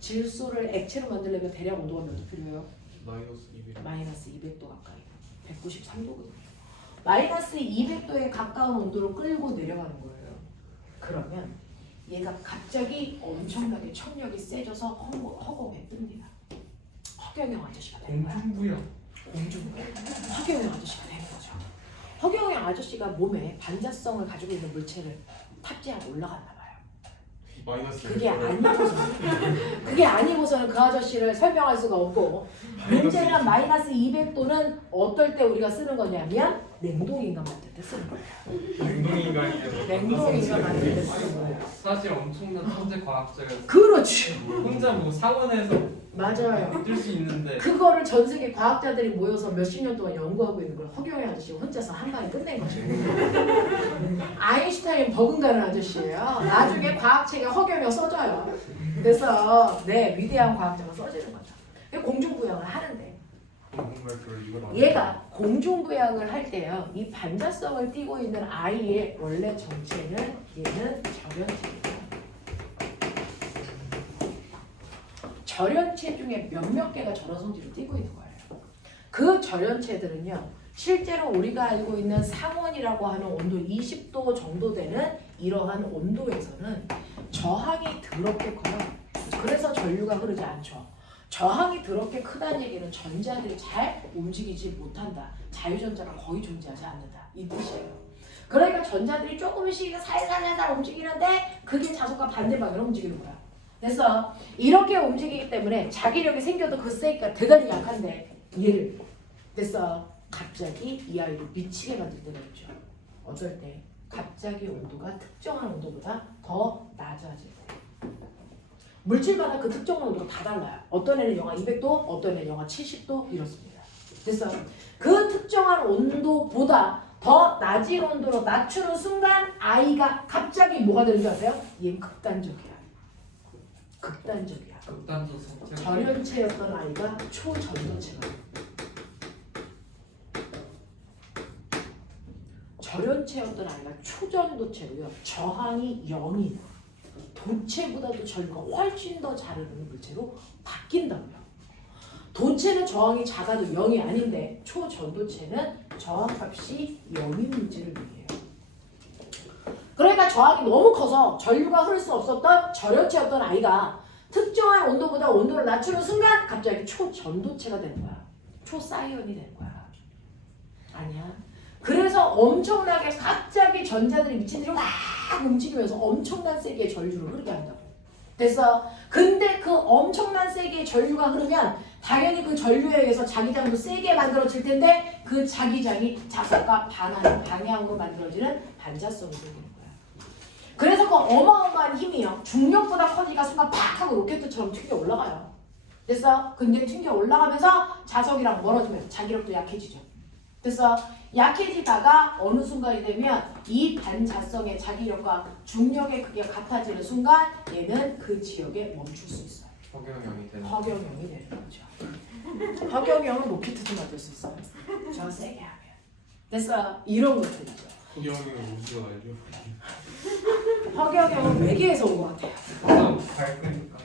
질소를 액체로 만들려면 대략 온도가 몇 도 필요해요? 마이너스 200도 가까이. 193도거든요. 마이너스 200도에 가까운 온도로 끌고 내려가는 거예요. 그러면 얘가 갑자기 엄청나게 청력이 세져서 허공에 뜹니다. 허경영 아저씨가 되는 거야. 공중부양. 허경영 아저씨가 되는 거죠. 허경영 아저씨가 몸에 반자성을 가지고 있는 물체를 탑재하고 올라갔나 봐요. 그게 아니고서는 그 아저씨를 설명할 수가 없고 문제는 마이너스 200도는 어떨 때 우리가 쓰는 거냐면 냉동인간 만들 때 쓰는 거예요. 냉동인간 만들 때 쓰는 거예요. 사실 엄청난 천재 과학자였어요. 그렇죠. 혼자 뭐 상원에서 맞아요. 뜰 수 있는데 그거를 전 세계 과학자들이 모여서 몇십 년 동안 연구하고 있는 걸 허경영 아저씨 혼자서 한 방에 끝낸 거죠. 아인슈타인 버금가는 아저씨예요. 나중에 과학책에 허경영 써져요. 그래서 네 위대한 과학자가 써지는 거죠. 공중부양을 하는데 얘가 공중부양을 할 때요. 이 반자성을 띠고 있는 아이의 원래 정체는 얘는 절연체입니다. 절연체 중에 몇몇 개가 저런 성질을 띠고 있는 거예요. 그 절연체들은요. 실제로 우리가 알고 있는 상온이라고 하는 온도 20도 정도 되는 이러한 온도에서는 저항이 더럽게 커요. 그래서 전류가 흐르지 않죠. 저항이 더럽게 크다는 얘기는 전자들이 잘 움직이지 못한다. 자유전자가 거의 존재하지 않는다. 이 뜻이에요. 그러니까 전자들이 조금씩 살살살살 움직이는데 그게 자석과 반대 방향으로 움직이는 거야. 그래서 이렇게 움직이기 때문에 자기력이 생겨도 그 세기가 대단히 약한데 얘를 그래서 갑자기 이 아이를 미치게 만들 때가 있죠. 어떨 때? 갑자기 온도가 특정한 온도보다 더 낮아질 때. 물질마다 그 특정한 온도가 다 달라요. 어떤 애는 영하 200도, 어떤 애는 영하 70도 이렇습니다. 그래서 그 특정한 온도보다 더 낮은 온도로 낮추는 순간 아이가 갑자기 뭐가 되는 줄 아세요? 얘는 극단적이야. 절연체였던 아이가 초전도체가 절연체였던 아이가 초전도체고요. 저항이 0이다. 도체보다도 전류가 훨씬 더 잘 흐르는 물체로 바뀐다고요. 도체는 저항이 작아도 0이 아닌데 초전도체는 저항값이 0인 물질을 얘기해요. 저항이 너무 커서 전류가 흐를 수 없었던 절연체였던 아이가 특정한 온도보다 온도를 낮추는 순간 갑자기 초전도체가 되는 거야. 초사이온이 되는 거야. 아니야. 그래서 엄청나게 갑자기 전자들이 미친 듯이 막 움직이면서 엄청난 세기의 전류를 흐르게 한다고. 됐어. 근데 그 엄청난 세기의 전류가 흐르면 당연히 그 전류에 의해서 자기장도 세게 만들어질 텐데 그 자기장이 자석과 반하는 방향으로 만들어지는 반자성이 생기는 거야. 그래서 그 어마어마한 힘이요. 중력보다 커지니까 순간 팍 하고 로켓처럼 튕겨 올라가요. 됐어? 근데 튕겨 올라가면서 자석이랑 멀어지면 자기력도 약해지죠. 됐어? 약해지다가 어느 순간이 되면 이 반자성의 자기력과 중력의 크기가 같아지는 순간 얘는 그 지역에 멈출 수 있어요. 허경영이 되는. 허경영이 되는 거죠. 허경영은 로켓도 만들 수 있어요. 저 세게 하면. 됐어? 이런 것들이죠. 허경영은 우주가 알죠. 허경영은 외계에서 온 것 같아요. 항상 밝으니까.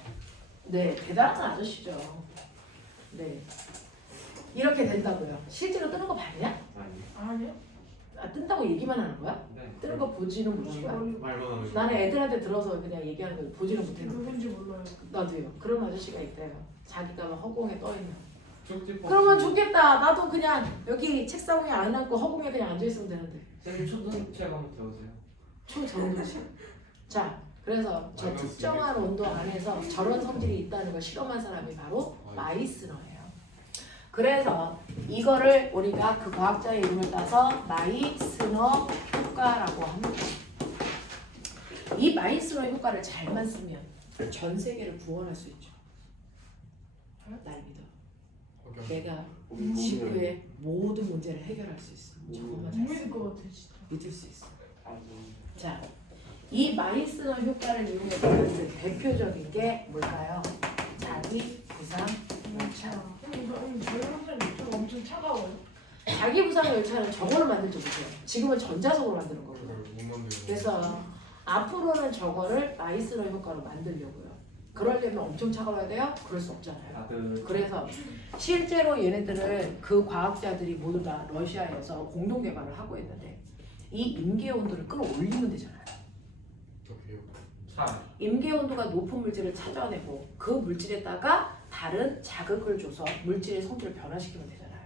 네, 대단한 아저씨죠. 네. 이렇게 된다고요. 실제로 뜨는 거 봤냐? 아니. 아니요? 아, 뜬다고 얘기만 하는 거야? 네. 뜨는 거 보지는 못한 거야? 말만 하면. 나는 애들한테 들어서 그냥 얘기하는 거 보지는 못했는데. 누군지 몰라요. 나도요. 그런 아저씨가 있대요. 자기가 막 허공에 떠 있는. 쪽지 뽑. 그러면 좋겠다. 나도 그냥 여기 책상 위에 안 앉고 허공에 그냥 앉아 있으면 되는데. 쌤 초등책 한번 들어보세요. 초전도시. 자, 그래서 저 마이너스 특정한 온도 안에서 저런 성질이 있다는 걸 실험한 사람이 바로 마이스너예요. 그래서 이거를 우리가 그 과학자의 이름을 따서 마이스너 효과라고 합니다. 이 마이스너 효과를 잘만 쓰면 전 세계를 구원할 수 있죠. 날 믿어. 내가 지구의 모든 문제를 해결할 수 있어. 저것만 잘 못 믿을 쓰면 것 같아 진짜. 믿을 수 있어. 자, 이 마이스너 효과를 이용해서 만든 대표적인 게 뭘까요? 자기 부상 열차. 저희 항상 유튜브 엄청 차가워요. 자기 부상 열차는 저거를 만들지 못해요. 지금은 전자석으로 만드는 거고요. 못 만들고. 그래서 앞으로는 저거를 마이스너 효과로 만들려고요. 그러려면 엄청 차가워야 돼요? 그럴 수 없잖아요. 다들. 그래서 실제로 얘네들은 그 과학자들이 모두 다 러시아에서 공동 개발을 하고 있는데 이 임계 온도를 끌어올리면 되잖아요. 어떻게요? 차. 임계 온도가 높은 물질을 찾아내고 그 물질에다가 다른 자극을 줘서 물질의 성질을 변화시키면 되잖아요.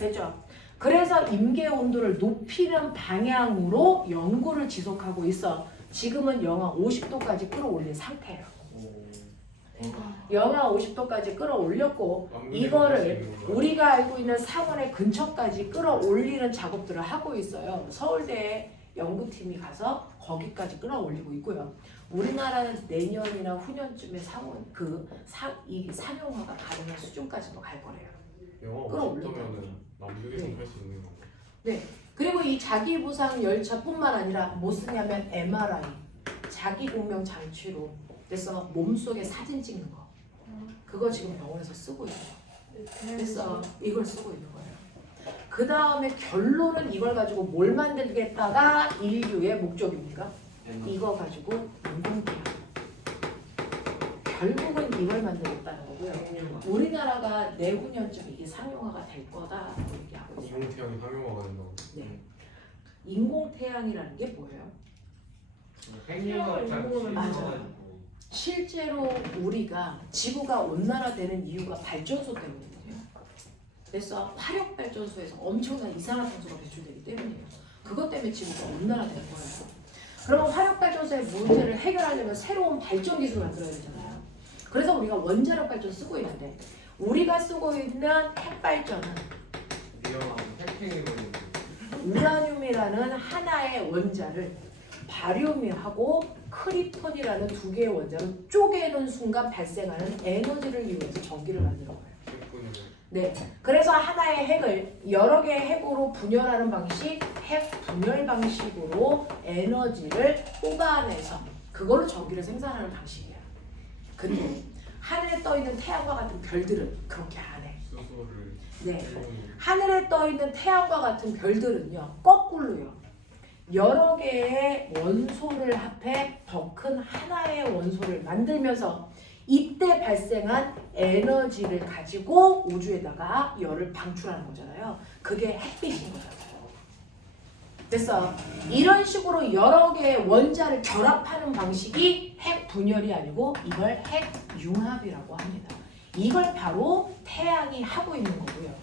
됐죠? 그래서 임계 온도를 높이는 방향으로 연구를 지속하고 있어. 지금은 영하 50도까지 끌어올린 상태예요. 영하 50도까지 끌어올렸고 이거를 우리가 알고 있는 상온의 근처까지 끌어올리는 작업들을 하고 있어요. 서울대 연구팀이 가서 거기까지 끌어올리고 있고요. 우리나라는 내년이나 후년쯤에 상온 이 상용화가 가능한 수준까지도 갈 거래요. 영화 끌어올린다. 50도면은 남극에서 네. 할 수 있는 건가? 네. 그리고 이 자기부상 열차뿐만 아니라 뭐 쓰냐면 MRI, 자기공명 장치로 그래서 몸속에 사진 찍는 거. 그거 지금 병원에서 쓰고 있어요. 그래서 이걸 쓰고 있는 거예요. 그 다음에 결론은 이걸 가지고 뭘 만들겠다가 인류의 목적입니까? 이거 가지고 인공태양. 결국은 이걸 만들겠다는 거고요. 우리나라가 내후년쯤 이게 상용화가 될 거다라고 얘기하고 있어요. 인공태양이 상용화가 된다고. 네. 인공태양이라는 게 뭐예요? 핵융합 장치. 맞아. 실제로 우리가 지구가 온난화되는 이유가 발전소 때문이거든요. 그래서 화력 발전소에서 엄청난 이산화탄소가 배출되기 때문이에요. 그것 때문에 지구가 온난화되는 거예요. 그럼 화력 발전소의 문제를 해결하려면 새로운 발전 기술을 만들어야 되잖아요. 그래서 우리가 원자력 발전 쓰고 있는데 우리가 쓰고 있는 핵 발전은 위험한 핵행위로. 우라늄이라는 하나의 원자를 바륨하고 크립톤이라는 두 개의 원자로 쪼개는 순간 발생하는 에너지를 이용해서 전기를 만드는 거예요. 네, 그래서 하나의 핵을 여러 개의 핵으로 분열하는 방식, 핵 분열 방식으로 에너지를 뽑아내서 그걸로 전기를 생산하는 방식이에요. 근데 하늘에 떠 있는 태양과 같은 별들은 그렇게 안 해. 수소를. 네, 하늘에 떠 있는 태양과 같은 별들은요, 거꾸로요. 여러 개의 원소를 합해 더 큰 하나의 원소를 만들면서 이때 발생한 에너지를 가지고 우주에다가 열을 방출하는 거잖아요. 그게 햇빛인 거잖아요. 됐어. 이런 식으로 여러 개의 원자를 결합하는 방식이 핵 분열이 아니고 이걸 핵 융합이라고 합니다. 이걸 바로 태양이 하고 있는 거고요.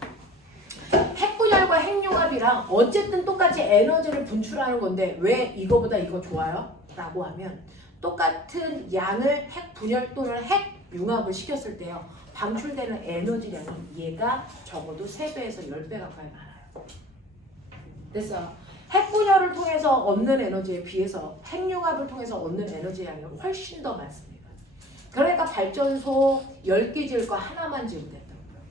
핵 분열과 핵 융합이랑 어쨌든 똑같이 에너지를 분출하는 건데 왜 이거보다 이거 좋아요? 라고 하면 똑같은 양을 핵 분열 또는 핵 융합을 시켰을 때요. 방출되는 에너지량이 얘가 적어도 3배에서 10배 가까이 많아요. 됐어. 핵 분열을 통해서 얻는 에너지에 비해서 핵 융합을 통해서 얻는 에너지량이 훨씬 더 많습니다. 그러니까 발전소 10개 지을 거 하나만 지으면 된다고요.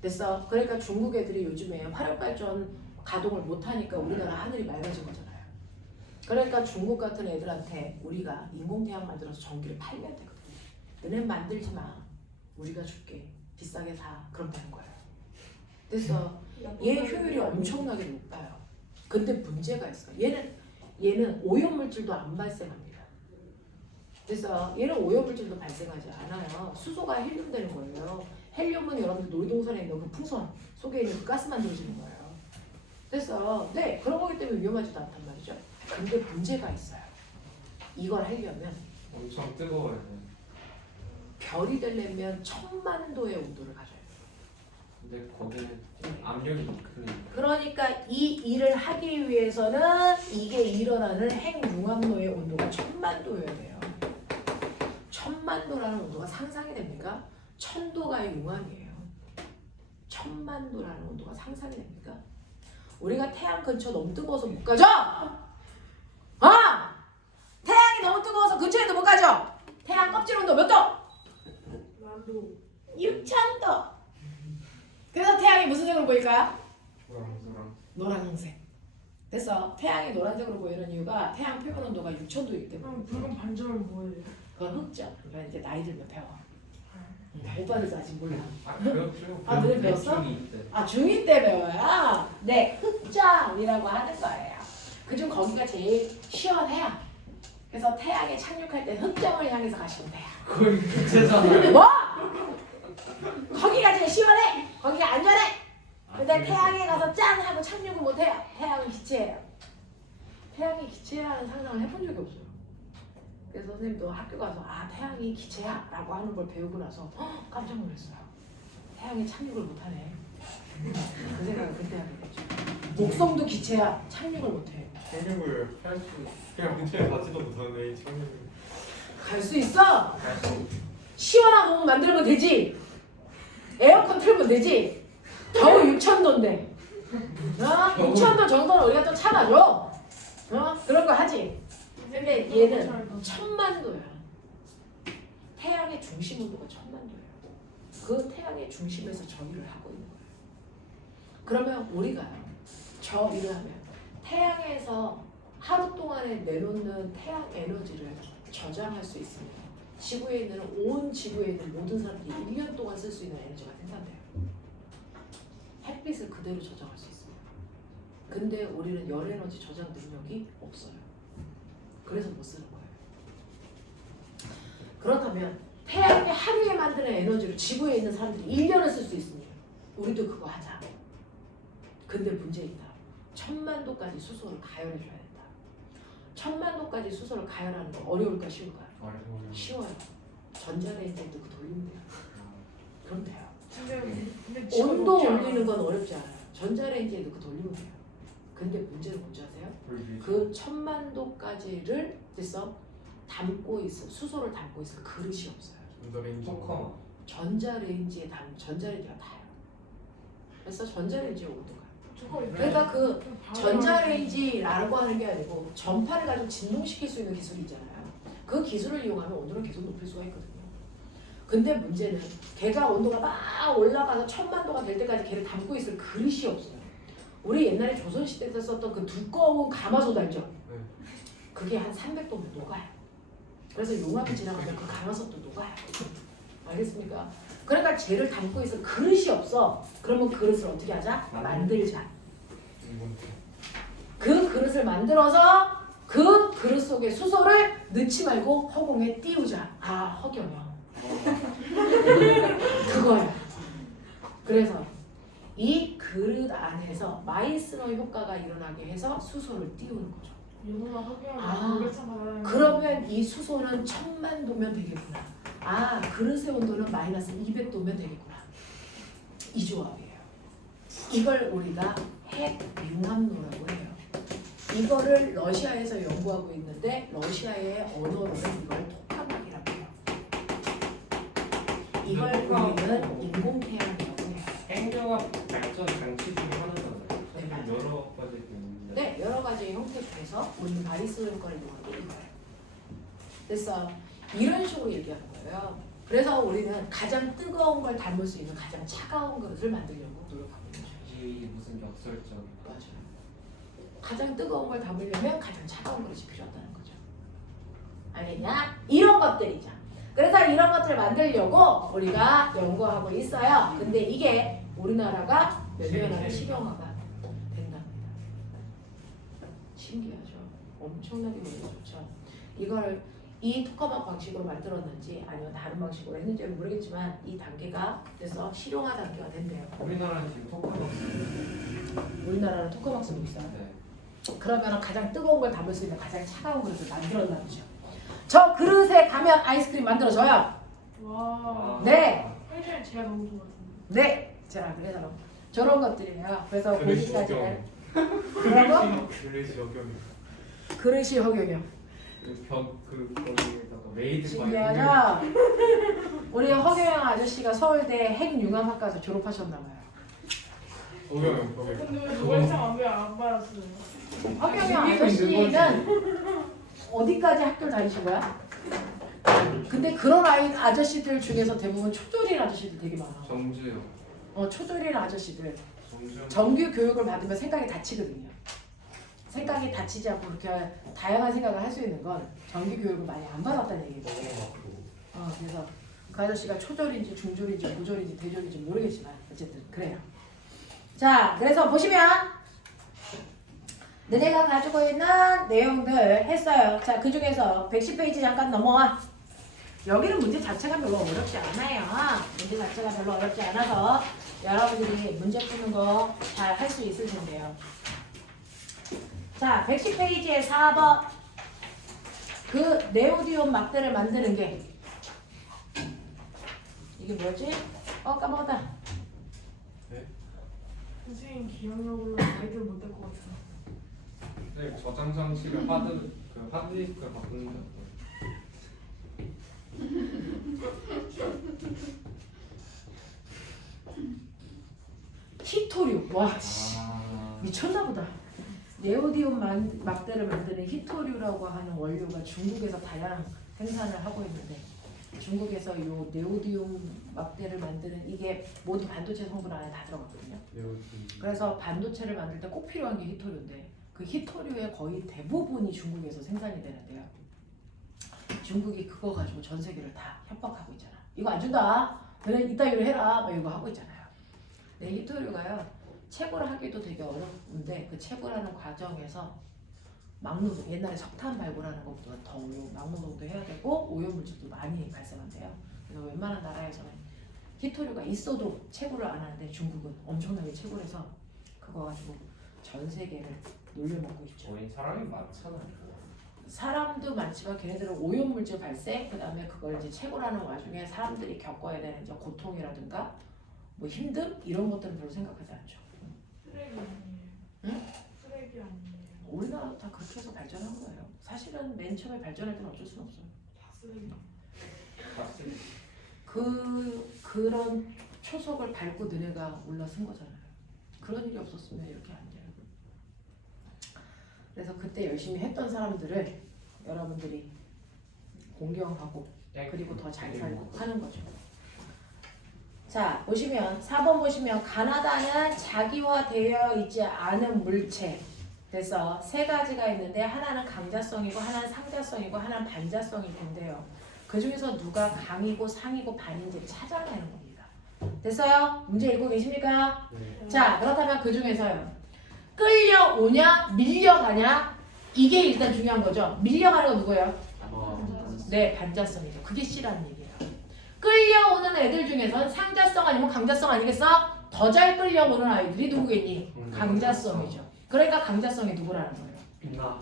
됐어. 그러니까 중국 애들이 요즘에 화력발전 가동을 못하니까 우리나라 하늘이 맑아진 거잖아요. 그러니까 중국 같은 애들한테 우리가 인공태양 만들어서 전기를 팔면 되거든요. 너네 만들지 마. 우리가 줄게. 비싸게 사. 그럼 되는 거예요. 됐어. 얘 효율이 엄청나게 높아요. 근데 문제가 있어. 얘는 오염물질도 안 발생합니다. 그래서 얘는 오염물질도 발생하지 않아요. 수소가 헬륨 되는 거예요. 헬륨은 여러분들 놀이동산에 있는 그 풍선 속에 있는 그 가스 만들어지는 거예요. 그래서 네 그런 거기 때문에 위험하지도 않단 말이죠. 근데 문제가 있어요. 이걸 하려면 엄청 뜨거워야 돼. 별이 되려면 1000만 도의 온도를 가져야 돼요. 근데 거기는 압력이 크니까. 그러니까 이 일을 하기 위해서는 이게 일어나는 핵융합로의 온도가 1000만 도여야 돼요. 1000만 도라는 온도가 상상이 됩니까? 1000도가의 융합이에요. 1000만 도라는 온도가 상상이 됩니까? 우리가 태양 근처 너무 뜨거워서 못 가죠? 태양이 너무 뜨거워서 근처에도 못 가죠? 태양 껍질 온도 몇 도? 나도 6000도. 그래서 태양이 무슨 색으로 보일까요? 노랑. 노란색. 됐어. 태양이 노란색으로 보이는 이유가 태양 표면 온도가 6000도이기 때문에. 그럼 붉은 반점은 뭐예요? 그건 흑점. 그러니까 이제 나이 들면 배워. 오빠는 아직 몰라. 배웠죠. 아, 너네 배웠어? 중이 때. 중2 때 배워요? 네, 흑점이라고 하는 거예요. 그중 거기가 제일 시원해요. 그래서 태양에 착륙할 때 흑점을 향해서 가시면 돼요. 그걸 기체잖아. 뭐? 거기가 제일 시원해. 거기가 안전해. 근데 태양에 가서 짠 하고 착륙을 못해요. 태양은 기체예요. 태양이 기체라는 상상을 해본 적이 없어요. 그래서 선생님도 학교 가서 태양이 기체야 라고 하는 걸 배우고 나서 깜짝 놀랐어요. 태양이 착륙을 못하네. 그 생각을 그때 하게 됐죠. 목성도 기체야. 착륙을 못해. 착륙을 할 수 그냥 근처에 가지도 못하는데 이 착륙을 갈 수 있어. 시원한 몸 만들면 되지. 에어컨 틀면 되지. 겨우 6000도인데. 6000도 정도는 우리가 좀 참아줘. 그런 거 하지. 근데 얘는 1000만도야. 태양의 중심 온도가 1000만도예요. 그 태양의 중심에서 저 일을 하고 있는 거예요. 그러면 우리가 저 일을 하면 태양에서 하루 동안에 내놓는 태양 에너지를 저장할 수 있습니다. 지구에 있는 온 지구에 있는 모든 사람들이 1년 동안 쓸 수 있는 에너지가 생산돼요. 햇빛을 그대로 저장할 수 있습니다. 근데 우리는 열 에너지 저장 능력이 없어요. 그래서 못 쓰는 거예요. 그렇다면 태양이 하루에 만드는 에너지를 지구에 있는 사람들이 1년을 쓸 수 있습니다. 우리도 그거 하자. 근데 문제 있다. 1000만 도까지 수소를 가열해 줘야 된다. 1000만 도까지 수소를 가열하는 거 어려울까 쉬울까요? 쉬워요. 전자레인지에도 그 돌리면 돼요. 그럼 돼요. 근데 지금 온도 없지 않아요? 올리는 건 어렵지 않아요. 전자레인지에도 그 돌리면 돼요. 근데 문제는 뭔지 아세요? 그 1000만 도까지를 됐어? 담고 있어. 수소를 담고 있을 그릇이 없어요. 전자레인지 토커. 전자레인지가 타요. 그래서 전자레인지의 온도가. 두꺼워. 그러니까 그 바로 전자레인지라고 하는 게 아니고 전파를 가지고 진동시킬 수 있는 기술이 있잖아요. 그 기술을 이용하면 온도를 계속 높일 수가 있거든요. 근데 문제는 걔가 온도가 막 올라가서 1000만 도가 될 때까지 걔를 담고 있을 그릇이 없어요. 우리 옛날에 조선시대 때 썼던 그 두꺼운 가마솥 알죠? 네. 그게 한 300도면 녹아요. 그래서 용암이 지나가면 그 가마솥도 녹아요. 알겠습니까? 그러니까 쟤를 담고 있을 그릇이 없어. 그러면 그릇을 어떻게 하자? 만들자. 그 그릇을 만들어서 그 그릇 속에 수소를 넣지 말고 허공에 띄우자. 허경영. 그거야. 그래서 이 그릇 안에서 마이스너 효과가 일어나게 해서 수소를 띄우는 거죠. 연호가 흡연을 아, 고개차 받아야 그러면 이 수소는 1000만 도면 되겠구나. 아, 그릇의 온도는 마이너스 200도면 되겠구나. 이 조합이에요. 이걸 우리가 핵융합로라고 해요. 이거를 러시아에서 연구하고 있는데 러시아의 언어로는 이걸 토카막이라고 해요. 이걸 우리는 인공태양이라고 해요. 핵융합 발전 장치 중에 하나잖아요. 네, 맞아요. 여러 가지 있는데. 네, 여러 가지 형태 중에서 우리는 바리스 효과를 이용하고 있는 거예요. 그래서 이런 식으로 얘기하는 거예요. 그래서 우리는 가장 뜨거운 걸 담을 수 있는 가장 차가운 그릇을 만들려고 노력하고 있는 거죠. 이게 무슨 역설적. 맞아요. 가장 뜨거운 걸 담으려면 가장 차가운 그릇이 필요하다는 거죠. 알겠냐? 이런 것들이죠. 그래서 이런 것들을 만들려고 우리가 연구하고 있어요. 근데 이게 우리나라가 몇 년 안에 실용화가 된답니다. 신기하죠? 엄청나게 좋죠. 이걸 이 토카막 방식으로 만들었는지 아니면 다른 방식으로 했는지는 모르겠지만 이 단계가 그래서 실용화 단계가 된대요. 우리나라는 지금 토카막. 우리나라는 토카막 쓰고 있어요. 네. 그러면 가장 뜨거운 걸 담을 수 있는 가장 차가운 그릇을 만들었나 보죠. 저 그릇에 가면 아이스크림 만들어줘요. 와. 네. 펜션 제가 너무 좋아했어요. 네. 자, 그래서 저런 것들이에요. 그래서 그릇이 거기까지는 역경. 뭐라고? 그릇이 역경이. 그릇이 허경영. 거기에다가 메이드 신기하죠? 우리 허경영 아저씨가 서울대 핵융합학과에서 졸업하셨나봐요. 역경. 근데 왜 노벨상 안 받았어요? 허경영 아저씨는 어디까지 학교를 다니신 거야? 근데 그런 아저씨들 중에서 대부분 초졸인 아저씨들 되게 많아. 정주요. 초졸인 아저씨들 정주. 정규 교육을 받으면 생각이 닫히거든요. 생각이 닫히지 않고 그렇게 다양한 생각을 할 수 있는 건 정규 교육을 많이 안 받았다는 얘기예요. 그래서 그 아저씨가 초졸인지 중졸인지 고졸인지 대졸인지 모르겠지만 어쨌든 그래요. 자, 그래서 보시면 너네가 가지고 있는 내용들 했어요. 자, 그 중에서 110페이지 잠깐 넘어와. 여기는 문제 자체가 별로 어렵지 않아요. 문제 자체가 별로 어렵지 않아서 여러분들이 문제 푸는 거 잘 할 수 있을 텐데요. 자, 110페이지에 4번. 그 네오디온 막대를 만드는 게 이게 뭐지? 까먹었다. 선생님 기억력으로 아이들 못될 것 같아요. 네, 저장 장치를 하드디스크 바꾸는 게 어때요? 히토류. 와, 씨. 미쳤나보다. 네오디온 막대를 만드는 히토류라고 하는 원료가 중국에서 다량 생산을 하고 있는데 중국에서 이 네오디온 막대를 만드는 이게 모두 반도체 성분 안에 다 들어갔거든요. 그래서 반도체를 만들 때 꼭 필요한 게 히토류인데 그 히토류의 거의 대부분이 중국에서 생산이 되는데요. 중국이 그거 가지고 전 세계를 다 협박하고 있잖아. 이거 안 준다. 너네 이따위로 해라. 막 이거 하고 있잖아요. 네, 히토류가요. 채굴을 하기도 되게 어려운데 그 채굴하는 과정에서 막노동, 옛날에 석탄 발굴하는 것보다 더 막노동도 해야 되고 오염물질도 많이 발생한대요. 그래서 웬만한 나라에서는 히토류가 있어도 채굴을 안 하는데 중국은 엄청나게 채굴해서 그거 가지고 전 세계를 놀려먹고 있죠. 저희 사람이 많잖아요. 사람도 많지만 걔네들은 오염물질 발생, 그 다음에 그걸 이제 채굴하는 와중에 사람들이 겪어야 되는 이제 고통이라든가 뭐 힘듦 이런 것들은 별로 생각하지 않죠. 쓰레기 아니에요. 응? 쓰레기 아니에요. 우리나라도 다 그렇게 해서 발전한 거예요. 사실은 맨 처음에 발전할 때는 어쩔 수는 없어요. 다 쓰레기. 그런 초석을 밟고 너네가 올라선 거잖아요. 그런 일이 없었으면 이렇게 안 돼요. 그래서 그때 열심히 했던 사람들을 여러분들이 공경하고 그리고 더 잘 살고 하는 거죠. 자, 보시면 4번 보시면 가나다는 자기화되어 있지 않은 물체. 그래서 세 가지가 있는데 하나는 강자성이고 하나는 상자성이고 하나는 반자성일 텐데요. 그 중에서 누가 강이고 상이고 반인지 찾아내는 겁니다. 됐어요? 문제 읽고 계십니까? 네. 자, 그렇다면 그 중에서요. 끌려오냐 밀려가냐 이게 일단 중요한 거죠. 밀려가는 건 누구예요? 네, 반자성이죠. 그게 C라는 얘기예요. 끌려오는 애들 중에선 상자성 아니면 강자성 아니겠어? 더 더 잘 끌려오는 아이들이 누구겠니? 강자성이죠. 그러니까 강자성이 누구라는 거예요? 빛나.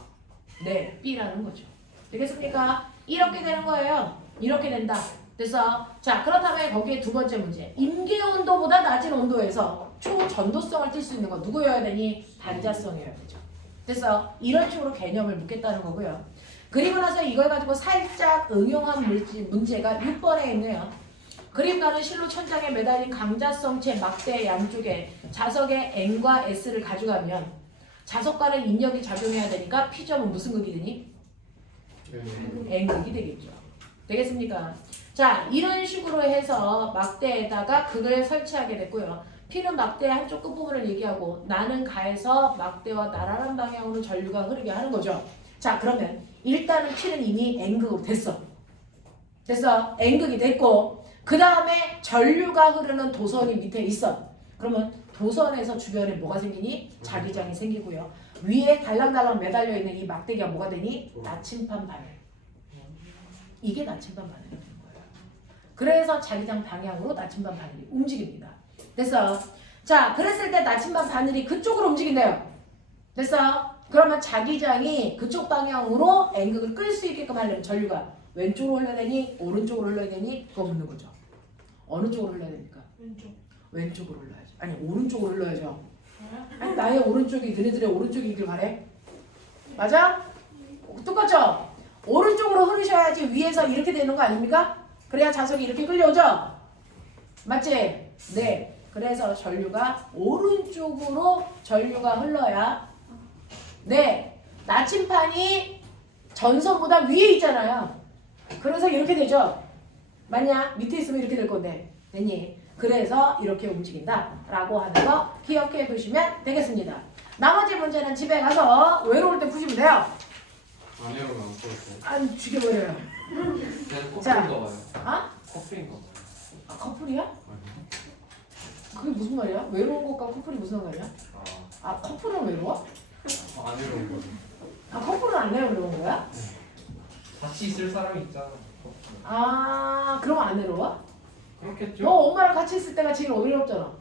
네, B라는 거죠. 되겠습니까? 이렇게 되는 거예요. 이렇게 된다. 그래서 자 그렇다면 거기에 두 번째 문제. 임계 온도보다 낮은 온도에서 초전도성을 띌 수 있는 거 누구여야 되니? 단자성이어야 되죠. 그래서 이런 식으로 개념을 묻겠다는 거고요. 그리고 나서 이걸 가지고 살짝 응용한 문제가 6번에 있네요. 그림 가는 실로 천장에 매달린 강자성체 막대 양쪽에 자석의 N과 S를 가져가면 자석과는 인력이 작용해야 되니까 P점은 무슨 극이 되니? N극이 되겠죠. 되겠습니까? 자, 이런 식으로 해서 막대에다가 극을 설치하게 됐고요. P는 막대의 한쪽 끝부분을 얘기하고 나는 가에서 막대와 나란한 방향으로 전류가 흐르게 하는 거죠. 자, 그러면 일단은 P는 이미 N극으로 됐어. 됐어. N극이 됐고 그 다음에 전류가 흐르는 도선이 밑에 있어. 그러면 도선에서 주변에 뭐가 생기니? 자기장이 생기고요. 위에 달랑달랑 매달려 있는 이 막대기가 뭐가 되니? 나침반 바늘. 이게 나침반 바늘이 되는 거예요. 그래서 자기장 방향으로 나침반 바늘이 움직입니다. 됐어? 자, 그랬을 때 나침반 바늘이 그쪽으로 움직인대요. 됐어? 그러면 자기장이 그쪽 방향으로 N극을 끌 수 있게끔 하려면 전류가 왼쪽으로 흘러야 되니? 오른쪽으로 흘러야 되니? 그거 묻는 거죠. 어느 쪽으로 흘러야 됩니까? 왼쪽. 왼쪽으로 흘러야죠. 아니 오른쪽으로 흘러야죠. 아니 나의 오른쪽이 너네들의 오른쪽이길 바래? 맞아? 똑같죠? 오른쪽으로 흐르셔야지 위에서 이렇게 되는 거 아닙니까? 그래야 자석이 이렇게 끌려오죠? 맞지? 네. 그래서 전류가 오른쪽으로 전류가 흘러야 네. 나침판이 전선보다 위에 있잖아요. 그래서 이렇게 되죠? 맞냐? 밑에 있으면 이렇게 될 건데 됐니? 그래서 이렇게 움직인다 라고 하는 거 기억해 두시면 되겠습니다. 나머지 문제는 집에 가서 외로울 때 푸시면 돼요. 아니라고 안 써있어. 안 죽여버려요. 그냥 자. 커플인가 봐요. 아? 커플인가 봐요. 아 커플이야? 그게 무슨 말이야? 외로운 것과 커플이 무슨 상관이야? 아 커플은 외로워? 아니라고 거지. 아 커플은 안 외로운 거야? 같이 있을 사람이 있잖아. 아 그러면 안 외로워? 그렇겠죠? 너 엄마랑 같이 있을 때가 제일 어렵잖아.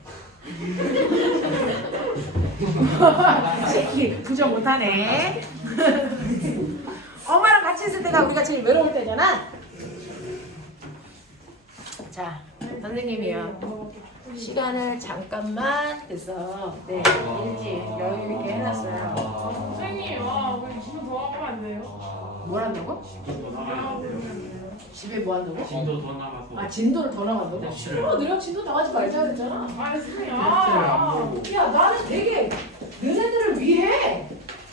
새끼 부정 못하네. 엄마랑 같이 있을 때가 우리가 제일 외로울 때잖아. 자 선생님이요. 시간을 잠깐만 돼서 네 일찍 여유 있게 해놨어요. 선생님, 우리 집에 돌아가면 안 돼요? 뭘 한다고? 그러면 돼요. 집에 뭐 한다고? 진도 더 나가서. 아 진도를 더 나간다고? 싫어 내가 진도 나가지 말자 그랬잖아. 선생님, 야 나는 되게 너네들을 위해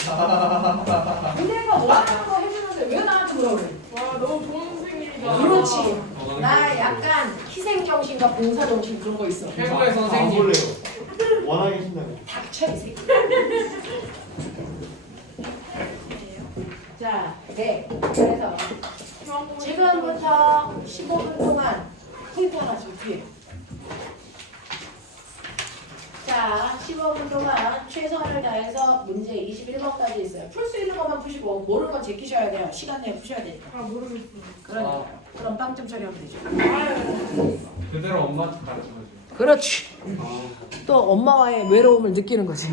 너네가 원하는 거 해주는데 왜 나한테 뭐라 그래? 와, 너무 좋은 선생님이다. 그렇지. 나 약간 희생정신과 봉사정신 그런 거 있어. 최고의 안 선생님. 볼래요. 원하게 신나요. 닥쳐 이 새끼. 자, 네. 그래서 지금부터 15분 동안 훑어가지고 뒤에. 자, 15분 동안 최선을 다해서 문제 21번까지 있어요. 풀 수 있는 것만 푸시고 모르는 건 제끼셔야 돼요. 시간 내에 푸셔야 되니까. 모르겠어요. 그러니까 그럼 빵점 처리하면 되죠. 그대로 엄마한테 가르쳐야죠. 그렇지. 또 엄마와의 외로움을 느끼는 거지.